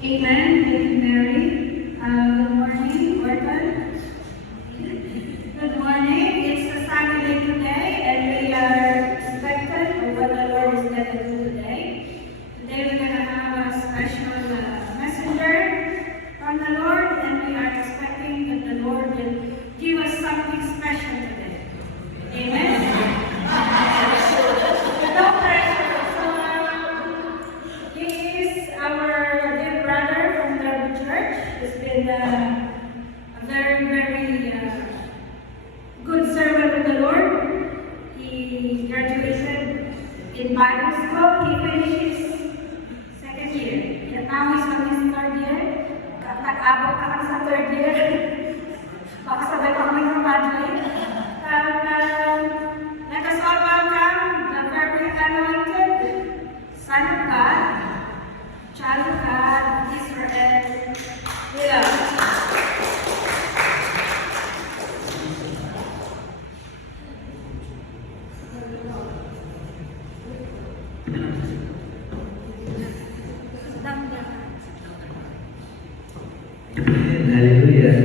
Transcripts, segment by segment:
Amen. Thank you, Mary. Good morning, Orton. Good morning. It's a Saturday today, and we are expectant of what the Lord is going to do today. Today we're going to have a special messenger from the Lord, and we are expecting that the Lord will give us something special today. Amen. No pressure. So, he is our dear brother from the church. He's been a very, very good servant of the Lord. He graduated in Bible school. He finished his second year. And now he's on his third year. Nag-abot ka lang sa third year. Baka sabay pa kami graduate. Let us all welcome the very anointed Son of God, Child of God, Israel, with us. Hallelujah.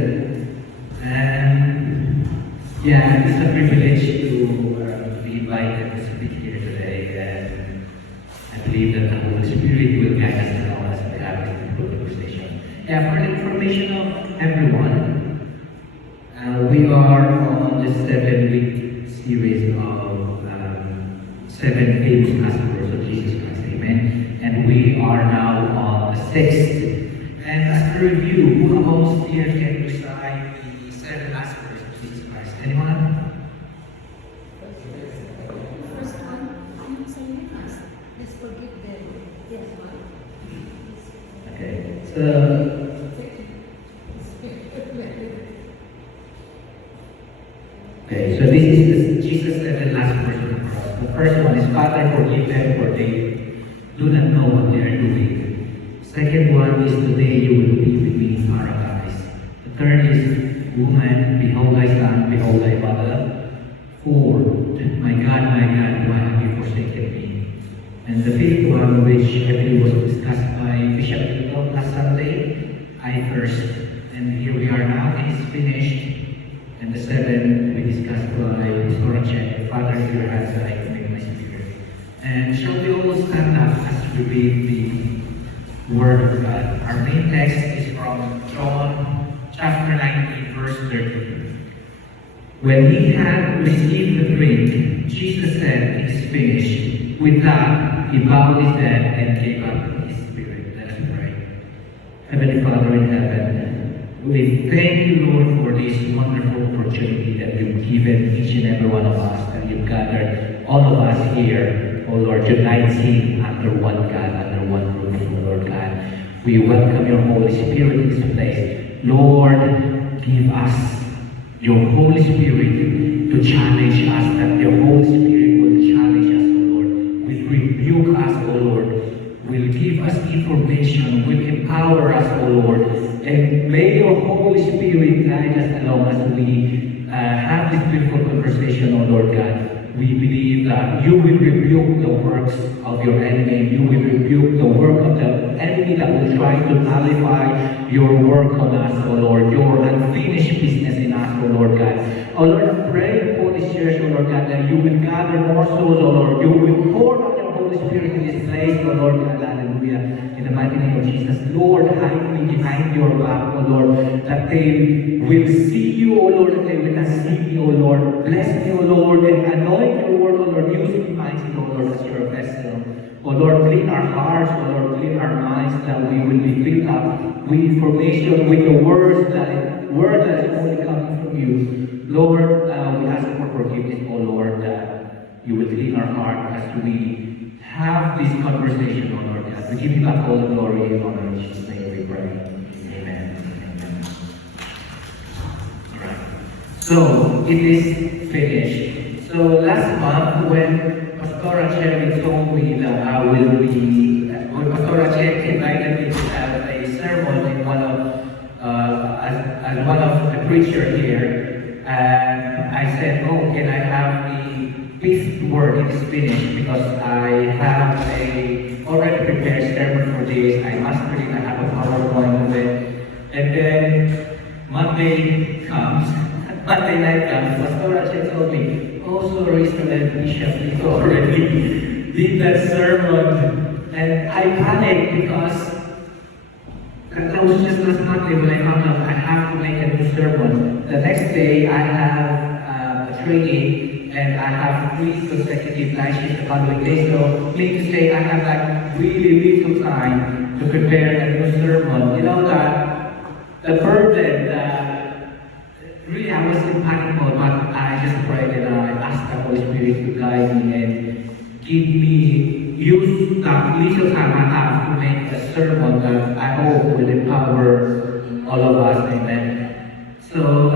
Yeah, it's a privilege to be invited to speak here today. And I believe that the Holy Spirit will guide us and allow us to have this conversation. Yeah, for the information of everyone, we are on the 7-week series of 7 famous customers of Jesus Christ. Amen. And we are now on the 6th. And as a review, who amongst here can recite the 7 aspects of Jesus Christ? Anyone? First one, I'm saying first. Let's forgive them. Yes, one. Okay. So, this is Jesus' 7 last words on the cross. The first one is, Father, forgive them, for they do not know what they are doing. Second one is, today you will be with me in paradise. The third is, woman, behold thy son, behold thy mother. Fourth, my God, why have you forsaken me? And the fifth one, which I believe was discussed by Bishop Tito last Sunday, I thirst. And here we are now, it is finished. And the seventh, we discussed by Pastor Father, in your hands I commit my spirit. And shall we all stand up as we read the Word of God? Our main text is from John chapter 19, verse 13. When he had received the drink, Jesus said, "It is finished." With that, he bowed his head and gave up his spirit. Let us pray. Heavenly Father in heaven, we thank you, Lord, for this wonderful opportunity that you've given each and every one of us, that you've gathered all of us here, oh Lord, uniting under one God, under one roof, oh Lord God. We welcome your Holy Spirit in this place. Lord, give us your Holy Spirit to challenge us, that your Holy Spirit will challenge us, oh Lord, will rebuke us, oh Lord, will give us information, will empower us, oh Lord, and may your Holy Spirit guide us along as we have this beautiful conversation, oh Lord God. We believe that you will rebuke the works of your enemy. You will rebuke the work of the enemy that will try to nullify your work on us, oh Lord, your unfinished business in us, oh Lord God. Oh Lord, I pray for this church, oh Lord God, that you will gather more souls, oh Lord. You will pour out your Holy Spirit in this place, oh Lord God. Hallelujah. In the mighty name of Jesus, Lord, hide me behind your back, oh Lord, that they will see you, oh Lord, and they will not see me, oh Lord. Bless me, oh Lord, and anoint your word, oh Lord. Use me mightily, oh Lord, as your vessel. Oh Lord, clean our hearts, oh Lord, clean our minds, that we will be filled up with information, with the word that is only coming from you. Lord, we ask for forgiveness, oh Lord, that you will clean our heart as we have this conversation, oh Lord God. We give you back all the glory and honor in Jesus' name we pray. Amen. Amen. Alright. So, it is finished. So, last month, when Pastor Cherry told me that I will be, when Pastor Cherry invited me to have a sermon in one of, as one of the preacher here, and I said, oh, can I have the fifth word is finished, because I have a already prepared sermon for this. I must really have a Monday comes, Monday night comes, Pastor Rachel told me, oh, sorry, Brother Bishop, you already did that sermon. And I panicked because that was just last Monday when I found out I have to make a new sermon. The next day, I have a training and I have 3 consecutive night shifts the following day. So, meaning to say, I have like really little time to prepare a new sermon. You know that the burden that really I was in panic mode, but I just prayed and I asked the Holy Spirit to guide me and give me use that little time I have to make a sermon that I hope will empower all of us. Amen. So,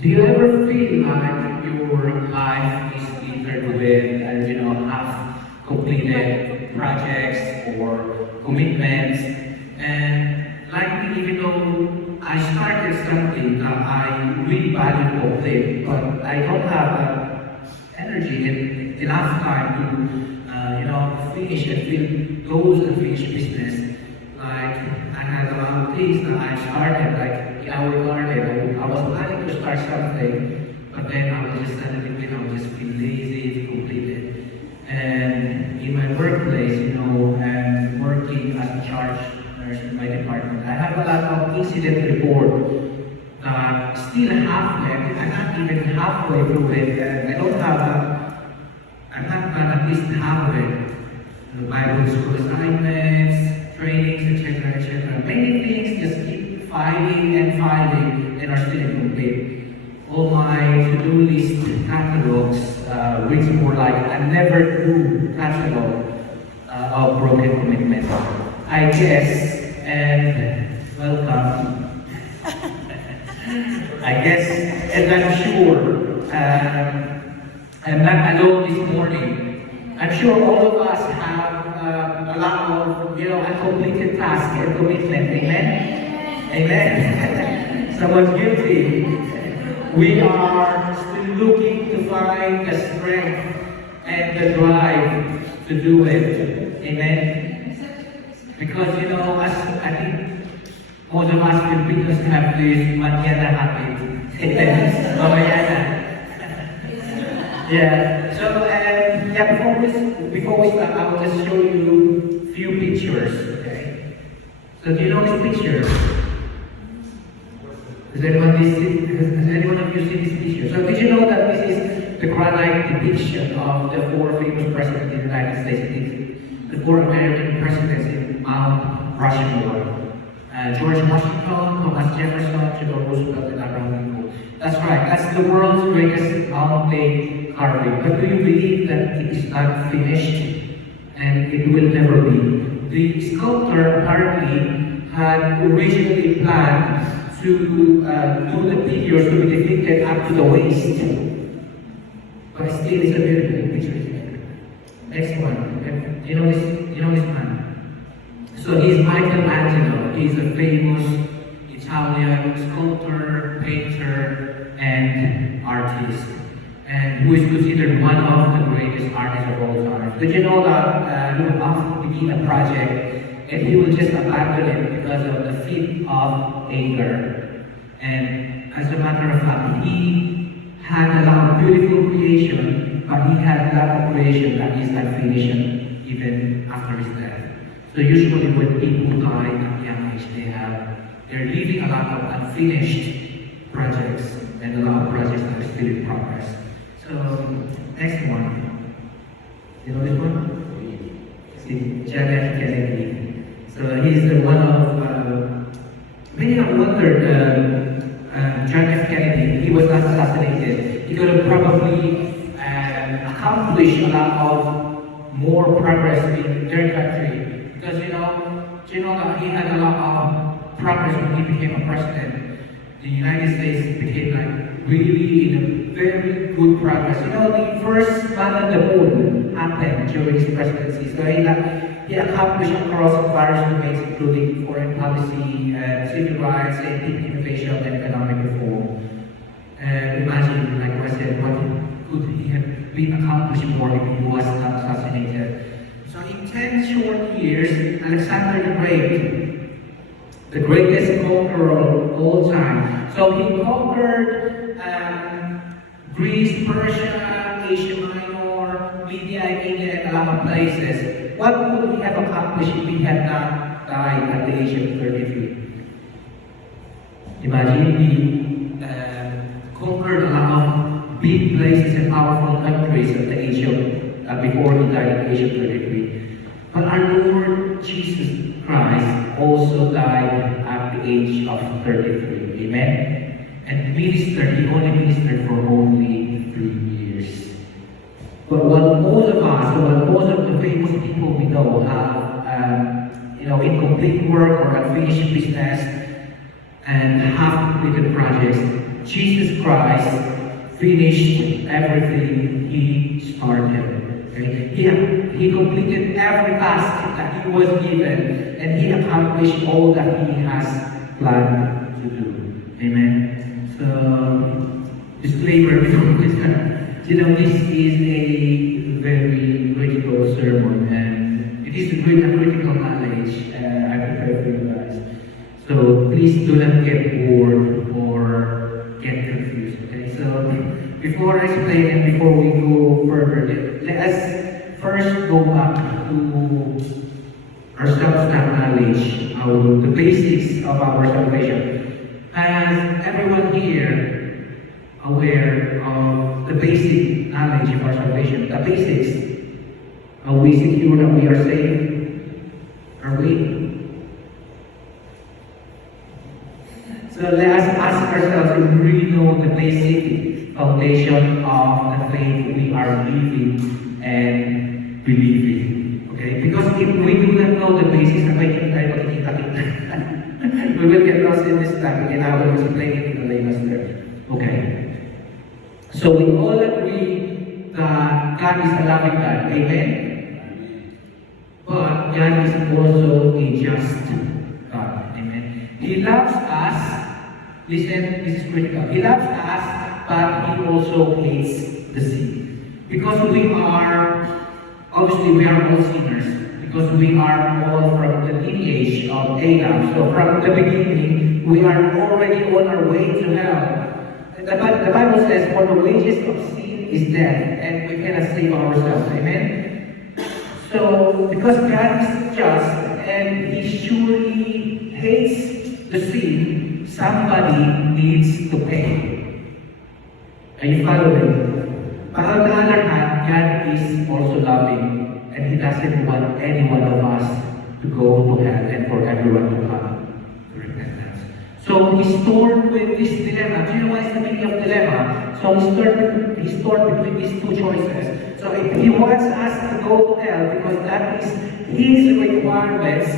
do you ever feel like your life is littered with, half completed projects or commitments? And like me, even though I started something that I really value to complete, but I don't have energy and enough time to, finish and feel those unfinished business. Like I had a lot of things that I started, like in our garden. I was planning to start something, but then I was just suddenly, just feel lazy to complete it. And in my workplace, and working as a charge nurse in my department, I have a lot of incident report that still halfway, I'm not even halfway through it, and I don't have I'm not done at least halfway. Bible school assignments, trainings, etc. Many things just keep filing and are still incomplete. All my to-do list catalogs, which more like a never do catalog of broken commitments. I guess, and welcome. I guess, and I'm sure, I'm not alone this morning. I'm sure all of us have a lot of, uncompleted tasks and commitment. Amen? Amen. Someone's guilty. We are still looking to find the strength and the drive to do it. Amen? Because, I think most of us Filipinos have this mañana habit. Amen? Oh, mañana. Yeah. So, before we start, I will just show you a few pictures. Okay. So, do you know this picture? Has anyone of you seen this picture? So, did you know that this is the granite depiction of the 4 famous presidents in the United States? The 4 American presidents in Mount Rushmore. George Washington, Thomas Jefferson, Theodore Roosevelt, and Abraham Lincoln. That's right. That's the world's greatest mountain carving. But do you believe that it is not finished and it will never be? The sculptor apparently had originally planned to do the figures to be depicted up to the waist. But still, it's a beautiful picture. Next one. You know this man. So he's Michelangelo. He's a famous Italian sculptor, painter, and artist, and who is considered one of the greatest artists of all time. Did you know that he will often begin a project and he will just abandon it because of the fit of anger? And as a matter of fact, he had a lot of beautiful creation, but he had a lot of creation that is unfinished even after his death. So usually when people die at young age, they're leaving a lot of unfinished projects and a lot of projects that are still in progress. So next one. You know this one? See, John F. Kennedy. So he's the one of many have wondered John F. Kennedy. He was not assassinated. He could have probably accomplished a lot of more progress in their country. Because you know that he had a lot of progress when he became a president. The United States became like really in a very good progress. The first man on the moon happened during his presidency. So he accomplished across various domains, including foreign policy, civil rights, scientific innovation, and economic reform. Imagine, like I said, what could he have been accomplished more if he was not assassinated? So in 10 short years, Alexander the Great the greatest conqueror of all time. So he conquered Greece, Persia, Asia Minor, Lydia, India, and a lot of places. What would he have accomplished if he had not died at the age of 33? Imagine he conquered a lot of big places and powerful countries at the age of, before he died at the age of 33. But our Lord Jesus Christ also died at the age of 33. Amen? And ministered, he only ministered for only 3 years. But what most of us, what most of the famous people we know have, incomplete work or unfinished business, and half-completed projects, Jesus Christ finished everything he started. Okay? He completed every task that he was given, and he accomplished all that he has planned to do. Amen. So, disclaimer before we start. This is a very critical sermon, and it is a critical knowledge I prepared for you guys. So please do not get bored or get confused. Okay, so before I explain and before we go further, let us first go back to our self-knowledge, the basics of our salvation. As everyone here aware of the basic knowledge of our salvation, the basics, are we secure that we are saved? Are we? So let us ask ourselves if we really know the basic foundation of the faith we are living and believing. Okay? Because if we do not know the basics, we will get lost in this topic, and I will explain it in the layman's terms. Okay? So we all agree that God is a loving God. Amen? But God is also a just God. Amen? He loves us. Listen, this is critical. He loves us, but he also hates the sin. Because we are all sinners. Because we are all from the lineage of Adam. So from the beginning, we are already on our way to hell. The Bible says, for the wages of sin is death, and we cannot save ourselves. Amen? So, because God is just, and he surely hates the sin, somebody needs to pay. Are you following? But on the other hand, God is also loving, and he doesn't want any one of us to go to hell and for everyone to come to repentance. So he's torn with this dilemma. Do you know what is the meaning of dilemma? So he's torn between these two choices. So if he wants us to go to hell because that is his requirements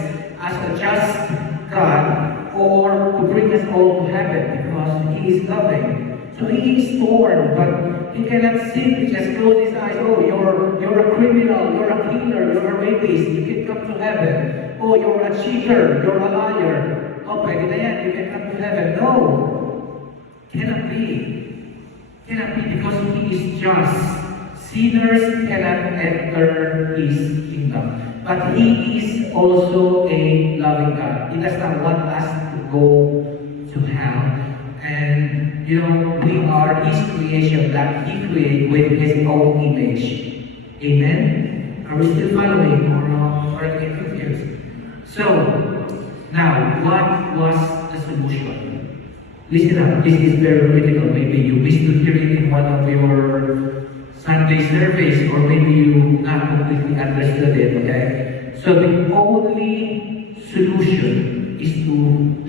as a just God, or to bring us all to heaven because he is loving. So he is torn, but he cannot simply just close his eyes. Oh, you're a criminal, you're a killer, you're a rapist, you can come to heaven. Oh, you're a cheater, you're a liar. Oh, pwede na yan, you can come to heaven. No, cannot be. Cannot be because he is just. Sinners cannot enter his kingdom. But he is also a loving God. He does not want us to go to hell. And, we are his creation that he created with his own image. Amen? Are we still following or are we confused? So, now, what was the solution? Listen up, this is very critical. Maybe you missed to hear it in one of your Sunday service, or maybe you not completely understood it, okay? So the only solution is to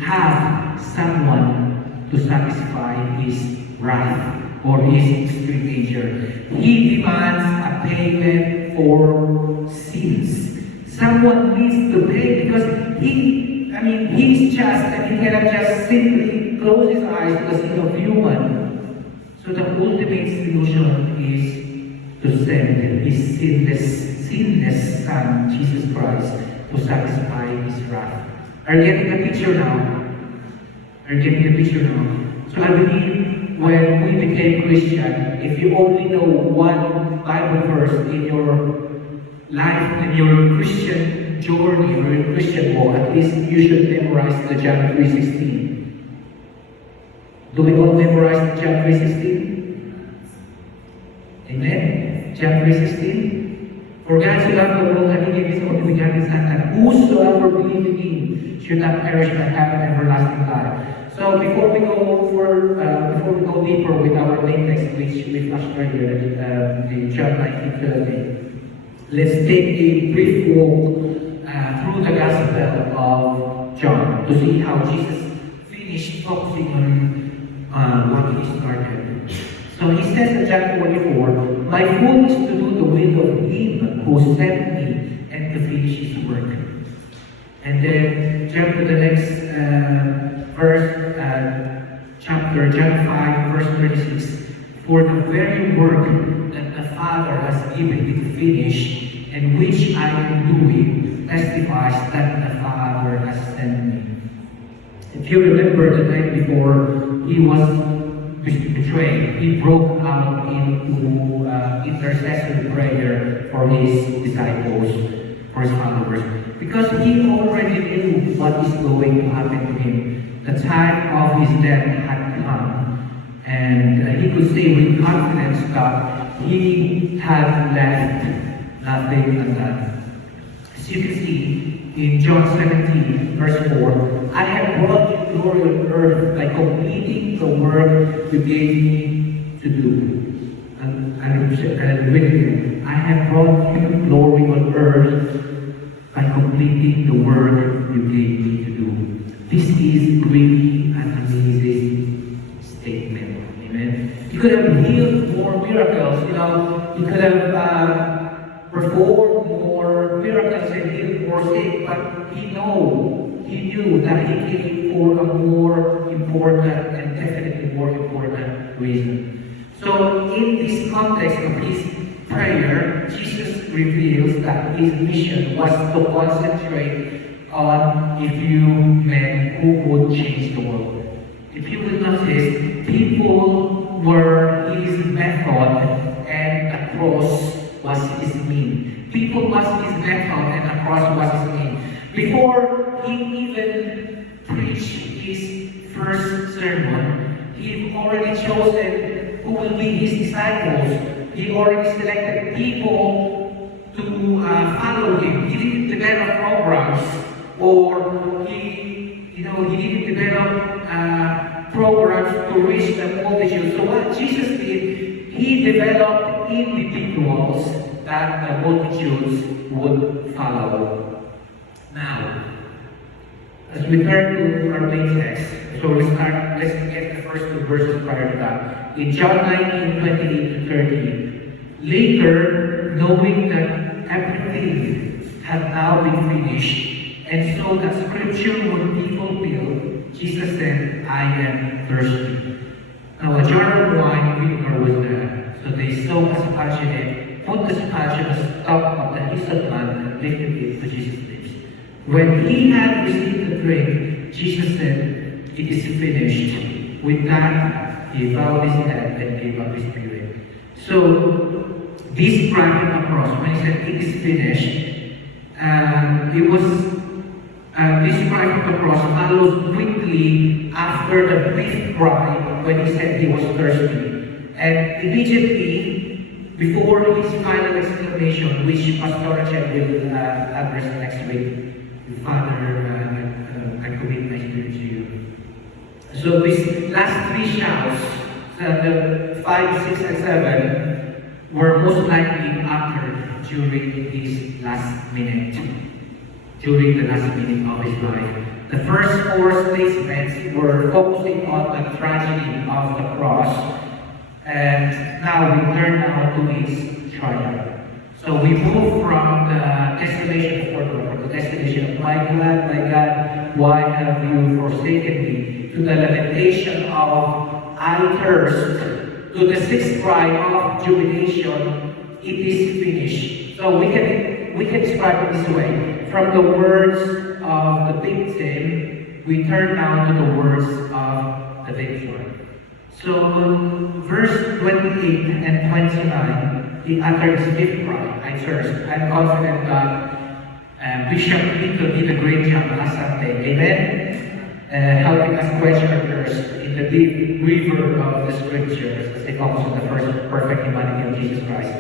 have someone to satisfy his wrath or his extreme nature. He demands a payment for sins. Someone needs to pay because he's just and he cannot just simply close his eyes to the sin of human. So the ultimate solution is to send his sinless Son, Jesus Christ, to satisfy his wrath. Are you getting the picture now? Are you getting the picture now? So I believe when we became Christian, if you only know one Bible verse in your life, in your Christian journey or your Christian walk, at least you should memorize the John 3:16. Do we all memorize John 3:16? Amen? John 3:16. For God so loved the world that he gave his only begotten Son, that whosoever believes in him should not perish but have an everlasting life. So before we go deeper with our main text, which we flashed earlier, in John 19:30, let's take a brief walk through the Gospel of John to see how Jesus finished focusing on what he started. So he says in John 44, "My food is to do the will of him who sent me and to finish his work." And then jump to the next verse, chapter, John 5, verse 36. "For the very work that the Father has given me to finish, and which I am doing, testifies that the Father has sent me." If you remember the night before he was betrayed, he broke out into intercessory prayer for his disciples, for his followers, because he already knew what is going to happen to him. The time of his death had come, and he could say with confidence that he had left nothing undone. As you can see in John 17, verse 4, "I have brought you glory on earth by completing the work you gave me to do." And read it again. "I have brought you glory on earth by completing the work you gave me to do." This is really an amazing statement. Amen. He could have healed more miracles, he could have performed more miracles and healed more sick, but he knew that he came for a more important and definitely more important reason. So in this context of his prayer, Jesus reveals that his mission was to concentrate on a few men who would change the world. If you will notice, people were his method and the cross was his mean. People was his method and the cross was his mean. Before he even preached his first sermon, he already chosen who will be his disciples. He already selected people to follow him. He didn't develop programs, or he didn't develop programs to reach the multitude. So what Jesus did, he developed individuals that the multitudes would follow. Now, as we turn to our main text, so let's get the first two verses prior to that. In John 19:28-30, "Later, knowing that everything had now been finished, and so that scripture would be fulfilled, Jesus said, 'I am thirsty.' Now a jar of wine vinegar was there, so they soaked a sponge in it, put the sponge on the top of the hyssop plant, and lifted it to Jesus' lips. When he had received the drink, Jesus said, 'It is finished.' With that, he bowed his head and gave up his spirit." So, this cry on the cross, when he said, "It is finished," it was this cry on the cross follows quickly after the brief cry when he said he was thirsty. And immediately, before his final exclamation, which Pastor Chen will address next week, "Father, I commit my spirit to you." So these last three shouts, the 5, 6, and 7, were most likely uttered during his last minute, during the last minute of his life. The first four statements were focusing on the tragedy of the cross, and now we turn now to his triumph. So we move from the desolation of from the destination of my God, why have you forsaken me, to the lamentation of I thirst, to the sixth cry of jubilation, it is finished. So we can describe it this way. From the words of the victim, we turn now to the words of the victor. So verse 28 and 29, he uttered his fifth cry, I thirst. I'm confident that Bishop Nico did a great job last Sunday. Amen? Helping us quench our thirst in the deep river of the scriptures as they focus on the first perfect humanity of Jesus Christ.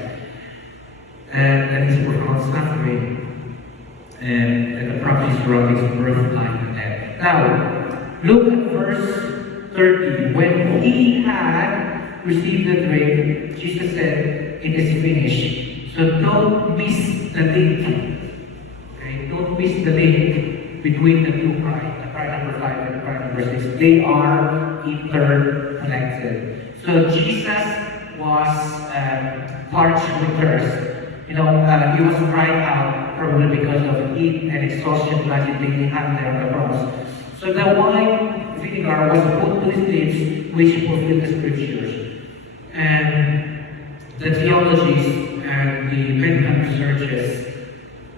And his profound suffering and the prophecies surrounding his birth, life, and death. Now, look at verse 30. When he had received the drink, Jesus said, "It is finished." So don't miss the link. Okay? Don't miss the link between the two cries, the cry number 5 and the cry number 6. They are interconnected. So Jesus was parched with thirst. He was crying out probably because of heat and exhaustion, imagine being hung there on the cross. So the wine vinegar was put to his lips, which fulfilled the scriptures. And the theologies and the medical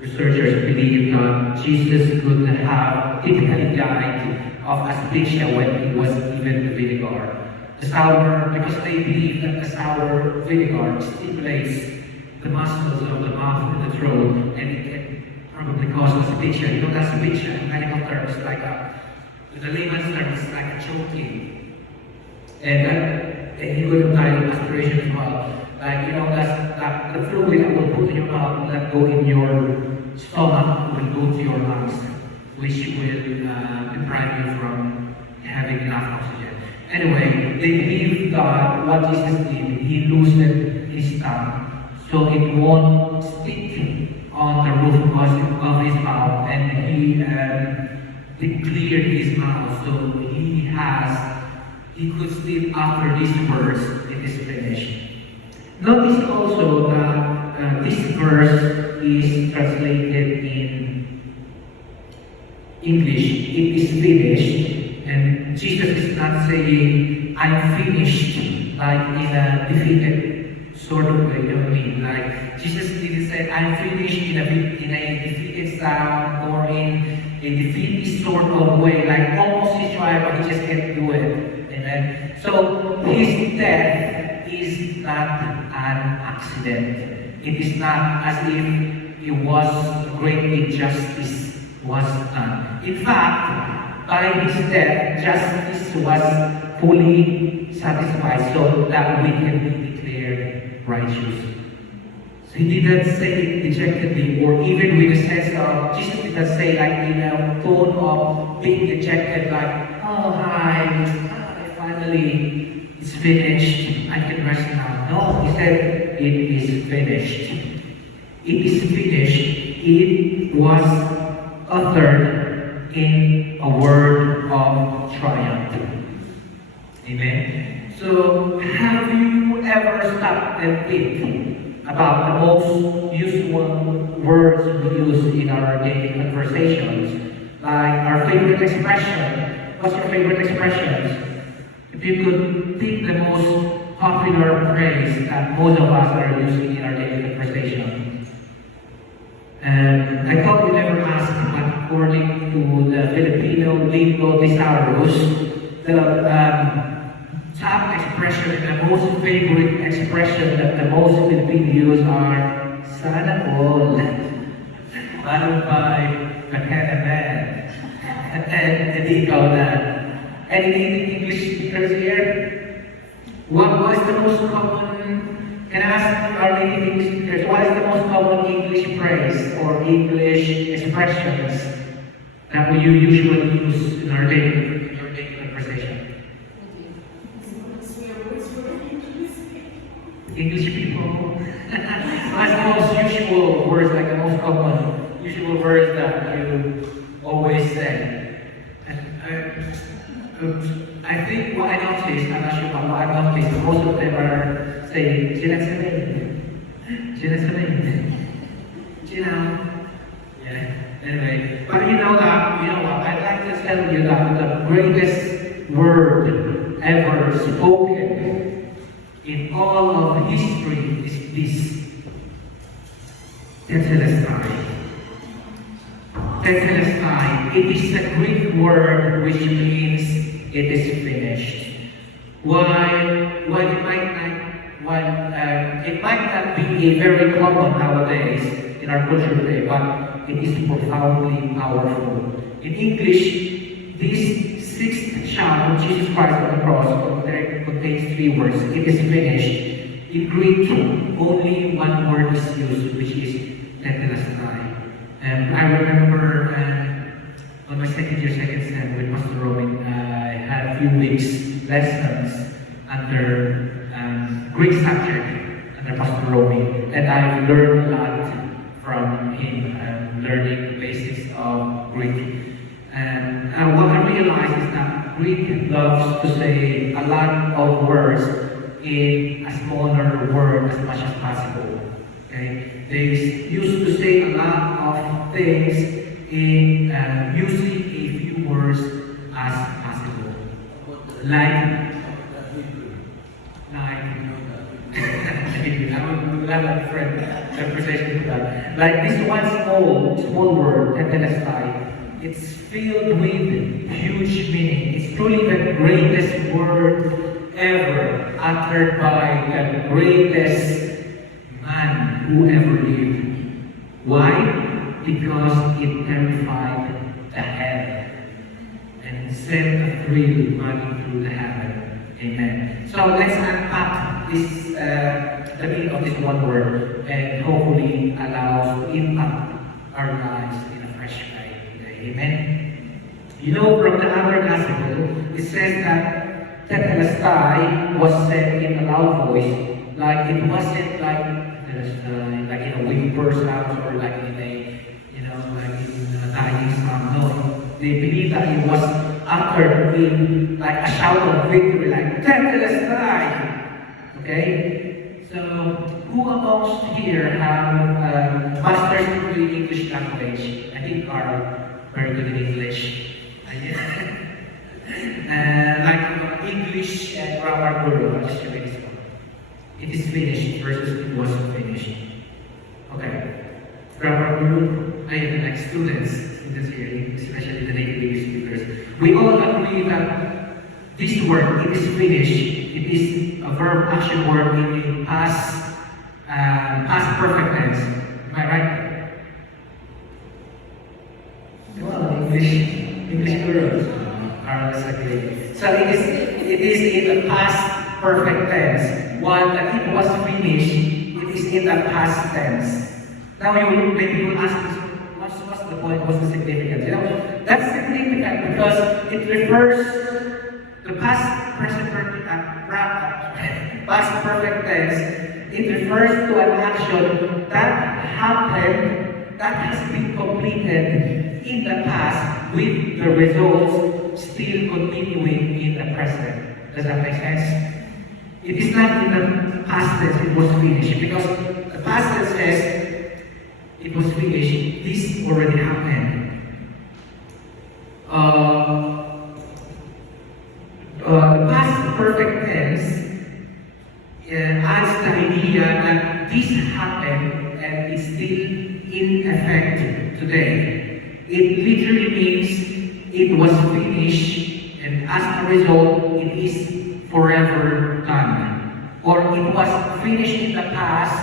researchers believe that Jesus could have typically died of asphyxia when he was given the vinegar. The sour, because they believe that the sour vinegar stimulates the muscles of the mouth and the throat, and it can probably cause asphyxia. Asphyxia in medical terms, like with the layman's terms, it's like a choking. And he could have died of aspiration as well. Like, the fluid that will put in your mouth will not go in your stomach, will go to your lungs, which will deprive you from having enough oxygen. Anyway, they believe that what Jesus did, he loosened his tongue so it won't stick on the roof of his mouth, and he cleared his mouth, so he could still utter these words, "It is finished." Notice also that this verse is translated in English, "It is finished," and Jesus is not saying, "I'm finished," like in a defeated sort of way, you know what I mean? Like, Jesus didn't say, "I'm finished" in a defeated sound or in a defeated sort of way, like almost he tried, but he just can't do it. Amen. So his death is not an accident. It is not as if it was great injustice was done. In fact, by his death, justice was fully satisfied so that we can be declared righteous. So he didn't say it dejectedly, or even with a sense of, Jesus did not say like in a tone of being dejected, like, "Oh, hi, finally, it's finished, I can rest now." No, he said, "It is finished." It is finished. It was uttered in a word of triumph. Amen. So, have you ever stopped and think about the most useful words we use in our daily conversations? Like our favorite expression. What's your favorite expression? If you could pick the most popular phrase that most of us are using in our daily conversation. I thought you never asked, but according to the Filipino Lingua Thesaurus, the top expression and the most favorite expression that the most Filipinos use are "sana all," "malupay," "kakanaman," and ikaw na. Any native English speakers here? What was the most common, can I ask our native English speakers, what is the most common English phrase or English expressions that we usually use in our daily conversation? English people. What's the most usual words, like the most common usual words that you always say? I think what I noticed, I'm not sure about what I noticed, most of them are saying, "Sinasabihin." Yeah, anyway. But you know what, I'd like to tell you that the greatest word ever spoken in all of history is this: Tetelestai. Tetelestai. It is a Greek word which means it is finished. While it might not be a very common nowadays in our culture today, but it is profoundly powerful. In English, this sixth shout of Jesus Christ on the cross contains three words. It is finished. In Greek, only one word is used, which is tetelestai. And I remember on my second year, second sem with Pastor Robin, I had a few weeks lessons under Greek subject under Pastor Robin, and I've learned a lot from him, learning the basics of Greek. And what I realized is that Greek loves to say a lot of words in a smaller word as much as possible. Okay? They used to say a lot of things in using a few words as possible. Like I would have a different interpretation of that. Like this one small word, tetelestai, it's filled with huge meaning. It's truly the greatest word ever uttered by the greatest man who ever lived. Why? Because it terrified the heaven and sent a thrill running through the heaven. Amen. So let's unpack this, the meaning of this one word, and hopefully allows to impact our lives in a fresh way today. Amen. You know, from the other gospel, it says that tetelestai was said in a loud voice, like it wasn't like in a whimper sound or like in a, like in a dying sound. No, they believe that it was uttered in like a shout of victory, like tetelestai. Okay? So, who amongst here have master's degree in English language? I think are very good in English. Like English and grammar guru, I'll just show you this one. It is finished versus it wasn't finished. Okay. Grammar guru, I have like students here, especially the native English speakers. We all agree that this word, it is finished. It is a verb action word in past perfect tense. Am I right? Well, English gurus are exactly. So it is in the past perfect tense. While that it was finished, it is in the past tense. Now maybe you will ask this, what's the point? What's the significance? That's significant because it refers the past perfect tense. It refers to an action that happened, that has been completed in the past, with the results still continuing in the present. Does that make sense? It is not in the past tense it was finished, because the past tense says it was finished. This already happened. The past perfect tense adds the idea that this happened and is still in effect today. It literally means it was finished, and as a result, it is forever done. Or it was finished in the past,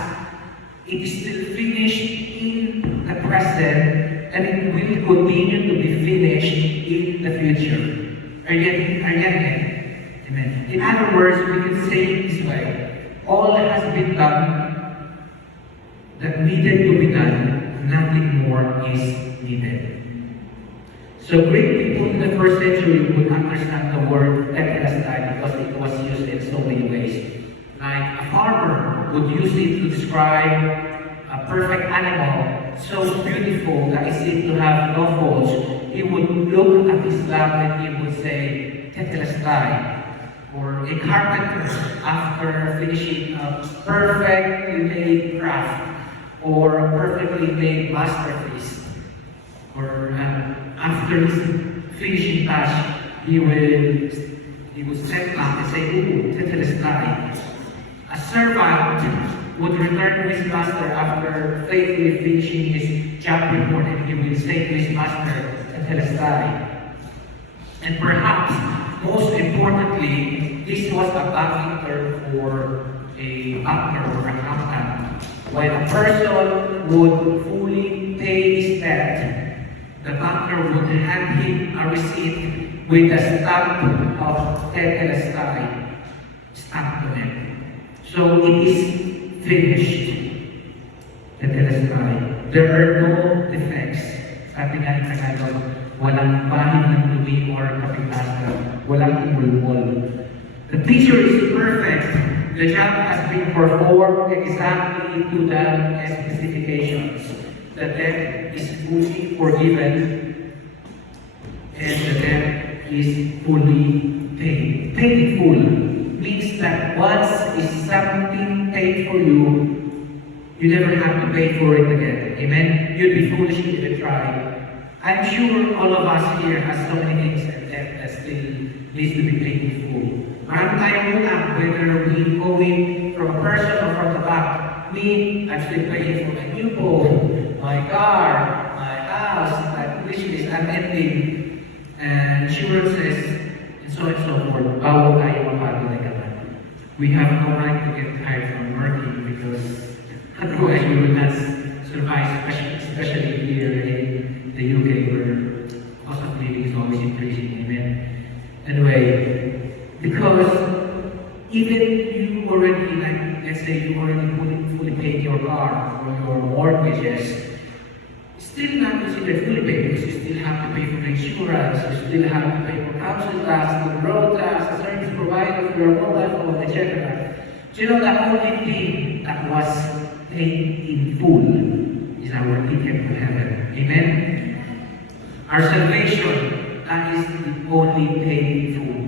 it is still finished in the present, and it will continue to be finished in the future. Are you getting it? Amen. In other words, we can say it this way: all has been done that needed to be done, nothing more is needed. So Greek people in the first century would understand the word tetelestai because it was used in so many ways. Like a farmer would use it to describe a perfect animal, so beautiful that it seemed to have no faults. He would look at his lap and he would say, tetelestai. Or a carpenter, after finishing a perfectly made craft or a perfectly made masterpiece, or after his finishing task, he would step back and say, "Ooh, tetelestai." A servant would return to his master after faithfully finishing his job report, and he would say to his master, tetelestai. And perhaps most importantly, this was a backing term for a actor or accountant. When a person would fully pay his debt banker would hand him a receipt with a stamp of tetelestai stamped on it. So it is finished. Tetelestai. There are no defects. Sabi nga ng Tagalog, walang bahid ng dumi or kapitasan, walang imulmol. The picture is perfect. The job has been performed exactly to the specifications. The debt is fully forgiven and the debt is fully paid. Paid in full means that once is something paid for you, you never have to pay for it again. Amen? You'd be foolish if you try. I'm sure all of us here has so many things and debt that still needs to be paid in full. Marami tayong utang, whether we owe it from a person or from the bank. Me, I'm still paying for my new phone, my car, my house, my wish list, I'm ending. And insurances, and so forth. Bawal tayo mapatuloy. We have no right to get tired from working because otherwise we will not survive, especially here in the UK where cost of living is always increasing. Amen. Anyway, because even you already, like, let's say you already fully paid your car or your mortgages, still not considered fully paid because you still have to pay for the insurance, you still have to pay for council tax, the road tax, the service provider for your mobile phone, etc. So you know the only thing that was paid in full is our ticket to heaven. Amen? Our salvation, that is the only paid in full.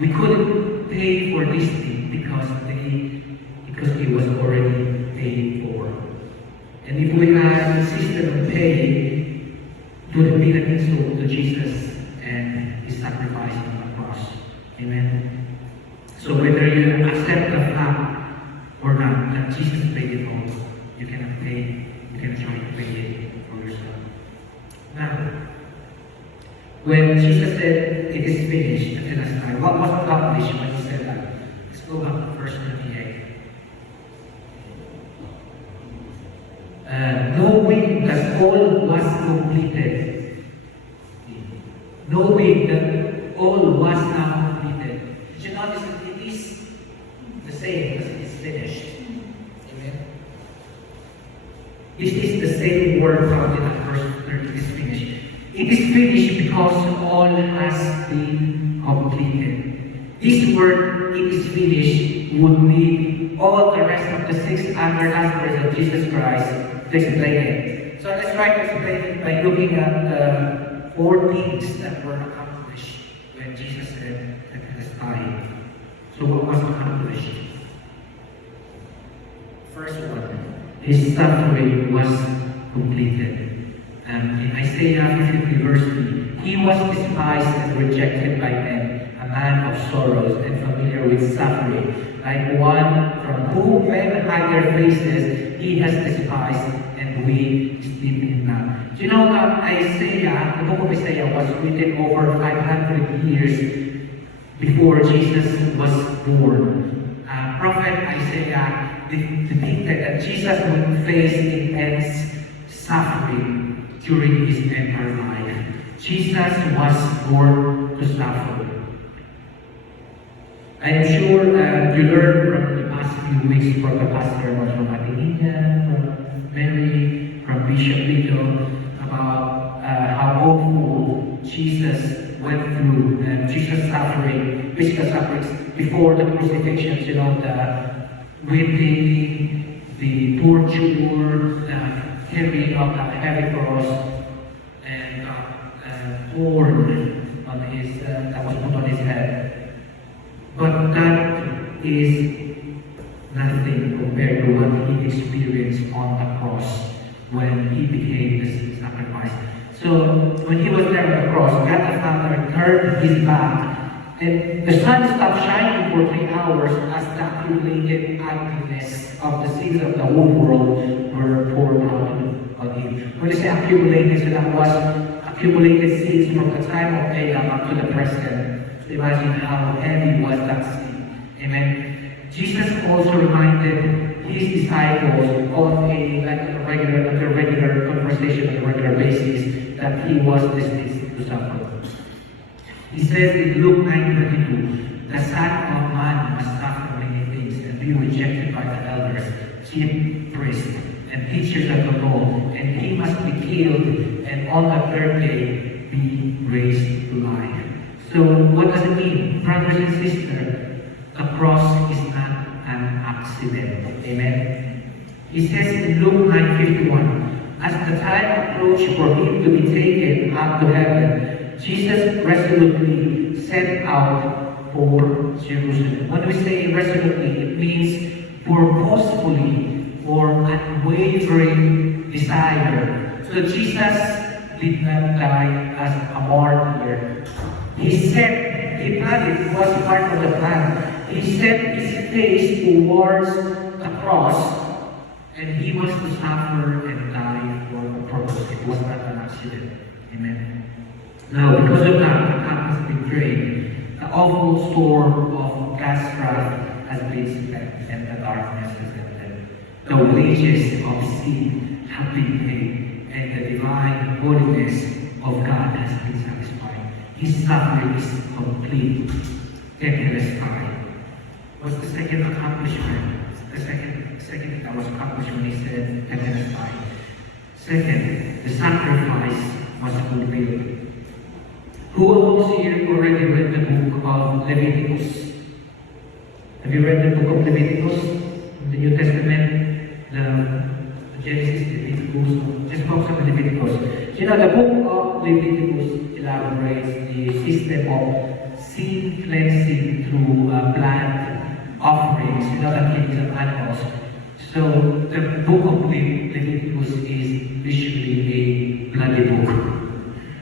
We couldn't pay for this thing because it was already paid for. And if we had insisted on paying, it would have been an insult to Jesus and his sacrifice on the cross. Amen. So whether you accept the fact or not that Jesus paid it all, you cannot pay, you can try to pay it for yourself. Now, when Jesus said, "It is finished," at the last time, what was accomplished when he said that? Let's go back to verse 28. Knowing that all was completed. Knowing that all was now completed. Did you notice that it is the same as it is finished? Amen. This is the same word found in that verse 30. It is finished. It is finished because all has been completed. This word, "it is finished," would need all the rest of the 6 other last words of Jesus Christ to explain it. So let's try to explain it by looking at the 4 things that were accomplished when Jesus said that it is time. So what was accomplished? First one, his suffering was completed. In Isaiah 50 verse 3, he was despised and rejected by men, a man of sorrows and familiar with suffering, like one from whom men hide their faces, he has despised, and we esteem him not. Do you know that Isaiah, the book of Isaiah, was written over 500 years before Jesus was born? Prophet Isaiah depicted that Jesus would face intense suffering during his entire life. Jesus was born to suffer. I am sure you learned from the past few weeks from the past sermons from Adelina, from Mary, from Bishop Lito, about how awful Jesus went through, Jesus suffering, physical sufferings before the crucifixion, you know, the whipping, the torture, the carrying of the heavy cross, and horn on his that was put on his head. But that is nothing compared to what he experienced on the cross when he became the sacrifice. So when he was there on the cross, God the Father turned his back, and the sun stopped shining for 3 hours as the accumulated ugliness of the sins of the whole world were poured out on him. When you say accumulated, so that was accumulated sins from the time of Adam up to the present. So imagine how heavy was that sin. Amen. Jesus also reminded his disciples on a regular conversation on a regular basis that he was destined to suffer. He says in Luke 9:22, the Son of Man must suffer many things and be rejected by the elders, chief priests, and teachers of the law, and he must be killed, and on the third day be raised to life. So what does it mean? Brothers and sisters, the cross is not an accident. Amen? He says in Luke 9:51, as the time approached for him to be taken up to heaven, Jesus resolutely set out for Jerusalem. When we say resolutely, it means purposefully or unwavering desire. So Jesus did not die as a martyr. He planned it, was part of the plan. He set his face towards the cross, and he was to suffer and die for a purpose. It was not an accident. Amen. Now, because of that, the cup has been drained. The awful storm of God's wrath has been spent, and the darkness has ended. The wages of sin have been paid, and the divine holiness of God has been satisfied. His suffering is complete. Tetelestai. What's the second accomplishment? The second that was accomplished when he said Tetelestai. Second, the sacrifice was fulfilled. Who amongst you already read the book of Leviticus? Have you read the book of Leviticus in the New Testament? The Genesis, Leviticus, just focus on Leviticus. You know, the book of Leviticus elaborates the system of sin cleansing through blood offerings, you know, the killings of animals. So the book of Leviticus is visually a bloody book.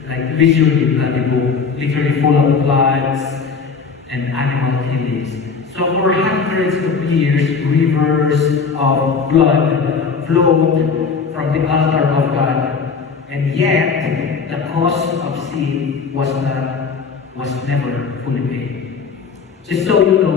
Like visually bloody book, literally full of bloods and animal killings. So for hundreds of years, rivers of blood flowed from the altar of God, and yet the cost of sin was never fully paid. Just so you know,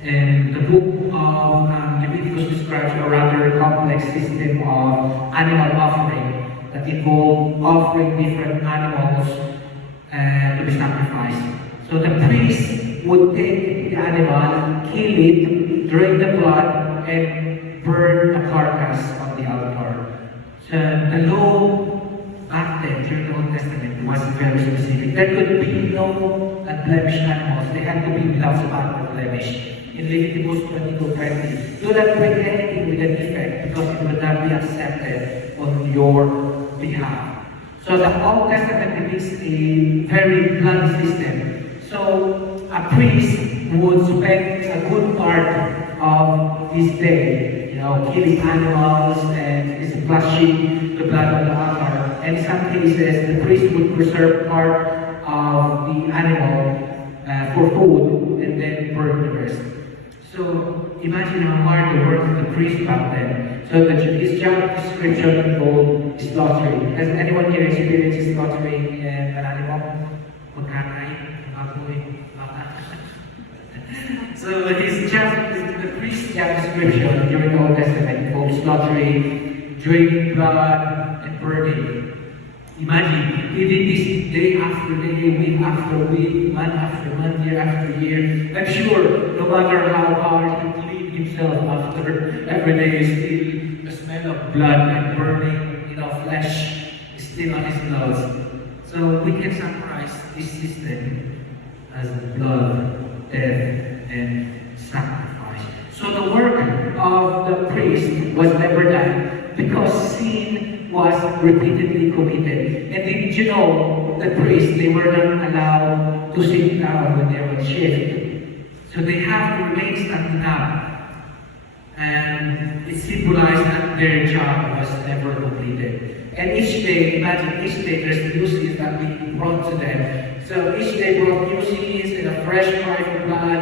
the book of Leviticus describes a rather complex system of animal offering that involved offering different animals to be sacrificed. So the priest would take the animal, kill it, drain the blood, and burn the carcass on the altar. So the law back then, during the Old Testament, was very specific. There could be no unblemished animals. They had to be without spot or blemish. In Leviticus 22:20, do not bring anything with a defect because it would not be accepted on your behalf. So the Old Testament depicts a very bloody system. So a priest would spend a good part of his day, you know, killing animals and splashing the blood on the altar. And in some cases, the priest would preserve part of the animal for food and then burn the rest. So imagine how hard the work of the priest back then. So his job description involved slaughtering. Has anyone here experienced slaughtering an animal? So the priest's job description during the Old Testament involved slaughtering, draining blood, and burning. Imagine, he did this day after day, week after week, month after month, year after year. I'm sure, no matter how hard he cleaned himself after, every day still the smell of blood and burning, you know, flesh is still on his nose. So we can summarize this system as blood, death, and sacrifice. So the work of the priest was never done because sin was repeatedly committed. And did you know the priests, they were not allowed to sit down when they were on shift. So they have to remain standing up. And it symbolized that their job was never completed. And each day, imagine each day there's new sins that being brought to them. So each day brought new sins and a fresh cry for blood.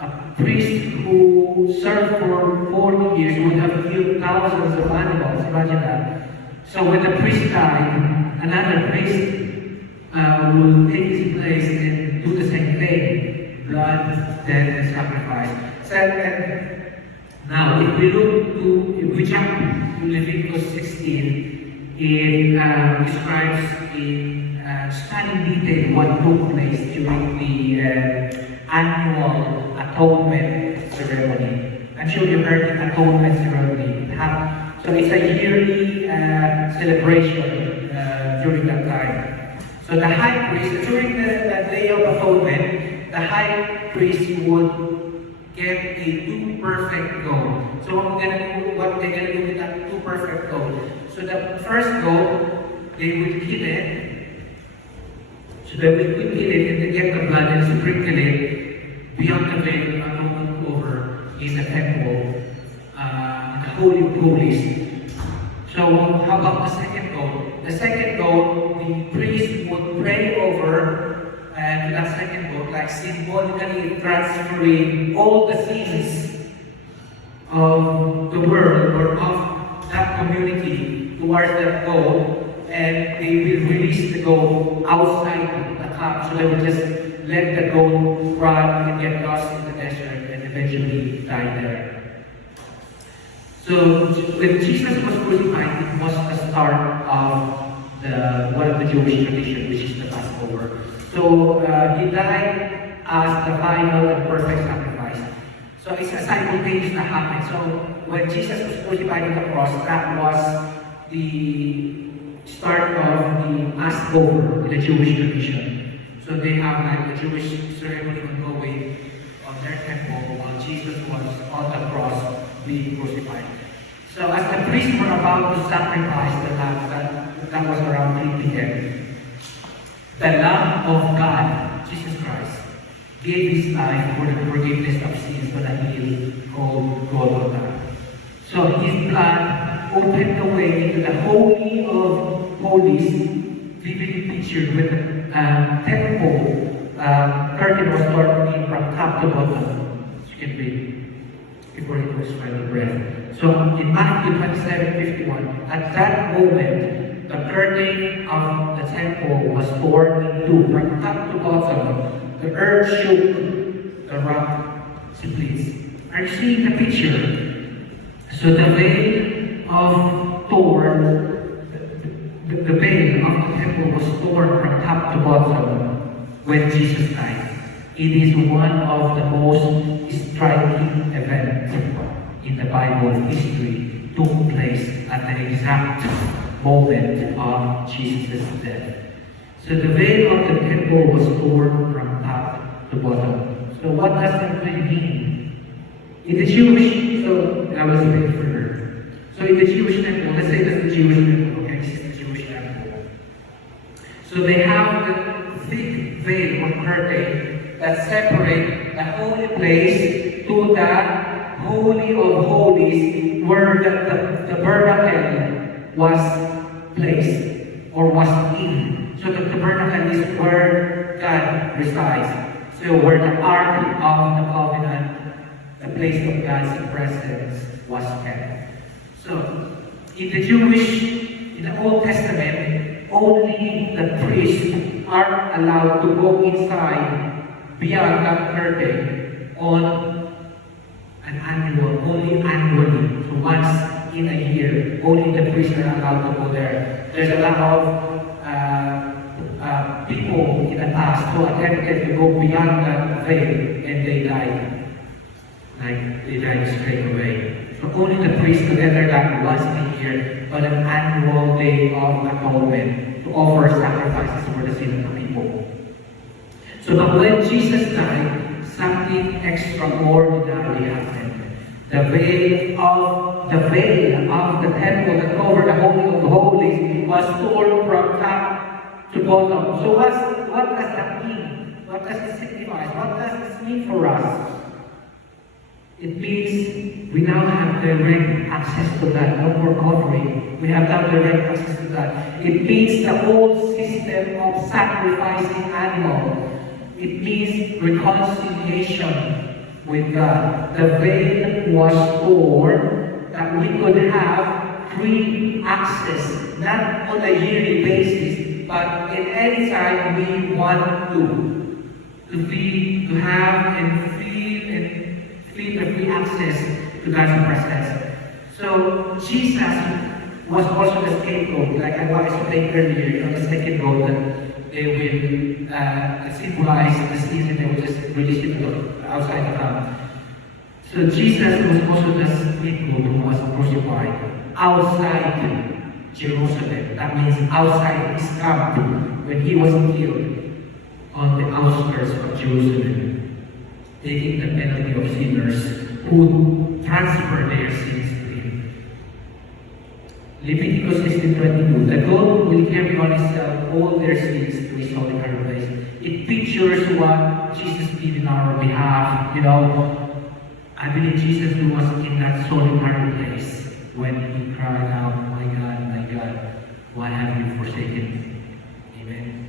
A priest who served for 40 years would have killed thousands of animals. Imagine that. So when the priest died, another priest will take his place and do the same thing. Blood, death, and sacrifice. So, Now, if we jump to Leviticus 16, it describes in stunning detail what took place during the annual atonement ceremony. I'm sure you heard the atonement ceremony. So it's a yearly celebration during that time. So the high priest, during the Day of Atonement, the high priest would get a two perfect goat. So what they're gonna do with that two perfect goat? So the first goat, they will kill it. So they will kill it and they get the blood and sprinkle it beyond the veil over in the temple, the Holy of Holies. So how about the second goat? The second goat, the priest would pray over to that second goat, like symbolically transferring all the sins of the world or of that community towards that goat, and they will release the goat outside the camp. So they will just let the goat run and get lost in the desert and eventually die there. So when Jesus was crucified, it was the start of one of the Jewish tradition, which is the Passover. So he died as the final and perfect sacrifice. So it's a simultaneous that happened. So when Jesus was crucified on the cross, that was the start of the Passover in the Jewish tradition. So they have like the Jewish ceremony ongoing on their temple while Jesus was on the cross being crucified. So as the priests were about to sacrifice the lamb, that was around 3 p.m., the Lamb of God, Jesus Christ, gave his life for the forgiveness of sins on a hill called Golgotha. So his blood opened the way into the Holy of Holies, vividly pictured with the temple curtain was torn from top to bottom. As you can read before it was final breath. So in Matthew 27:51, at that moment, the curtain of the temple was torn in two from top to bottom. The earth shook, the rock splits. Are you seeing the picture? So the veil of torn, the veil of the temple was torn from top to bottom when Jesus died. It is one of the most striking events in the Bible history took place at the exact moment of Jesus' death. So the veil of the temple was torn from top to bottom. So what does that really mean? In the Jewish, so I was a bit further. So in the Jewish temple, let's say that's the Jewish temple, okay, this is the Jewish temple. So they have the thick veil or curtain that separate the holy place to the Holy of Holies, where the tabernacle was placed or was in. So the tabernacle is where God resides. So where the Ark of the Covenant, the place of God's presence, was kept. So in the Old Testament, only the priests are allowed to go inside beyond that curtain on only annually. So once in a year, only the priests are allowed to go there. There's a lot of people in the past who attempted to go beyond that veil and they died. Like they died straight away. So only the priests could enter that once a year on an annual day of atonement to offer sacrifices for the sin of the people. So but when Jesus died, something extraordinary happened. The veil of the temple that covered the Holy of Holies was torn from top to bottom. So what does that mean? What does it signify? What does this mean for us? It means we now have direct access to that. No more covering. We have now direct access to that. It means the whole system of sacrificing animals. It means reconciliation with God. The veil was torn that we could have free access, not on a yearly basis, but in any time we want to have and feel the free access to God's presence. So Jesus was also the scapegoat, like I explained earlier, the second road that they will symbolize the sins and they will just release it to outside the camp. So Jesus was also the scapegoat who was crucified outside Jerusalem. That means outside his camp when he was killed on the outskirts of Jerusalem, taking the penalty of sinners who transfer their sins to him. Leviticus 16:22, the goat will carry on itself all their sins to his holy place. It pictures what Jesus did in our behalf. I believe Jesus was in that solitary place when he cried out, my God, why have you forsaken me? Amen.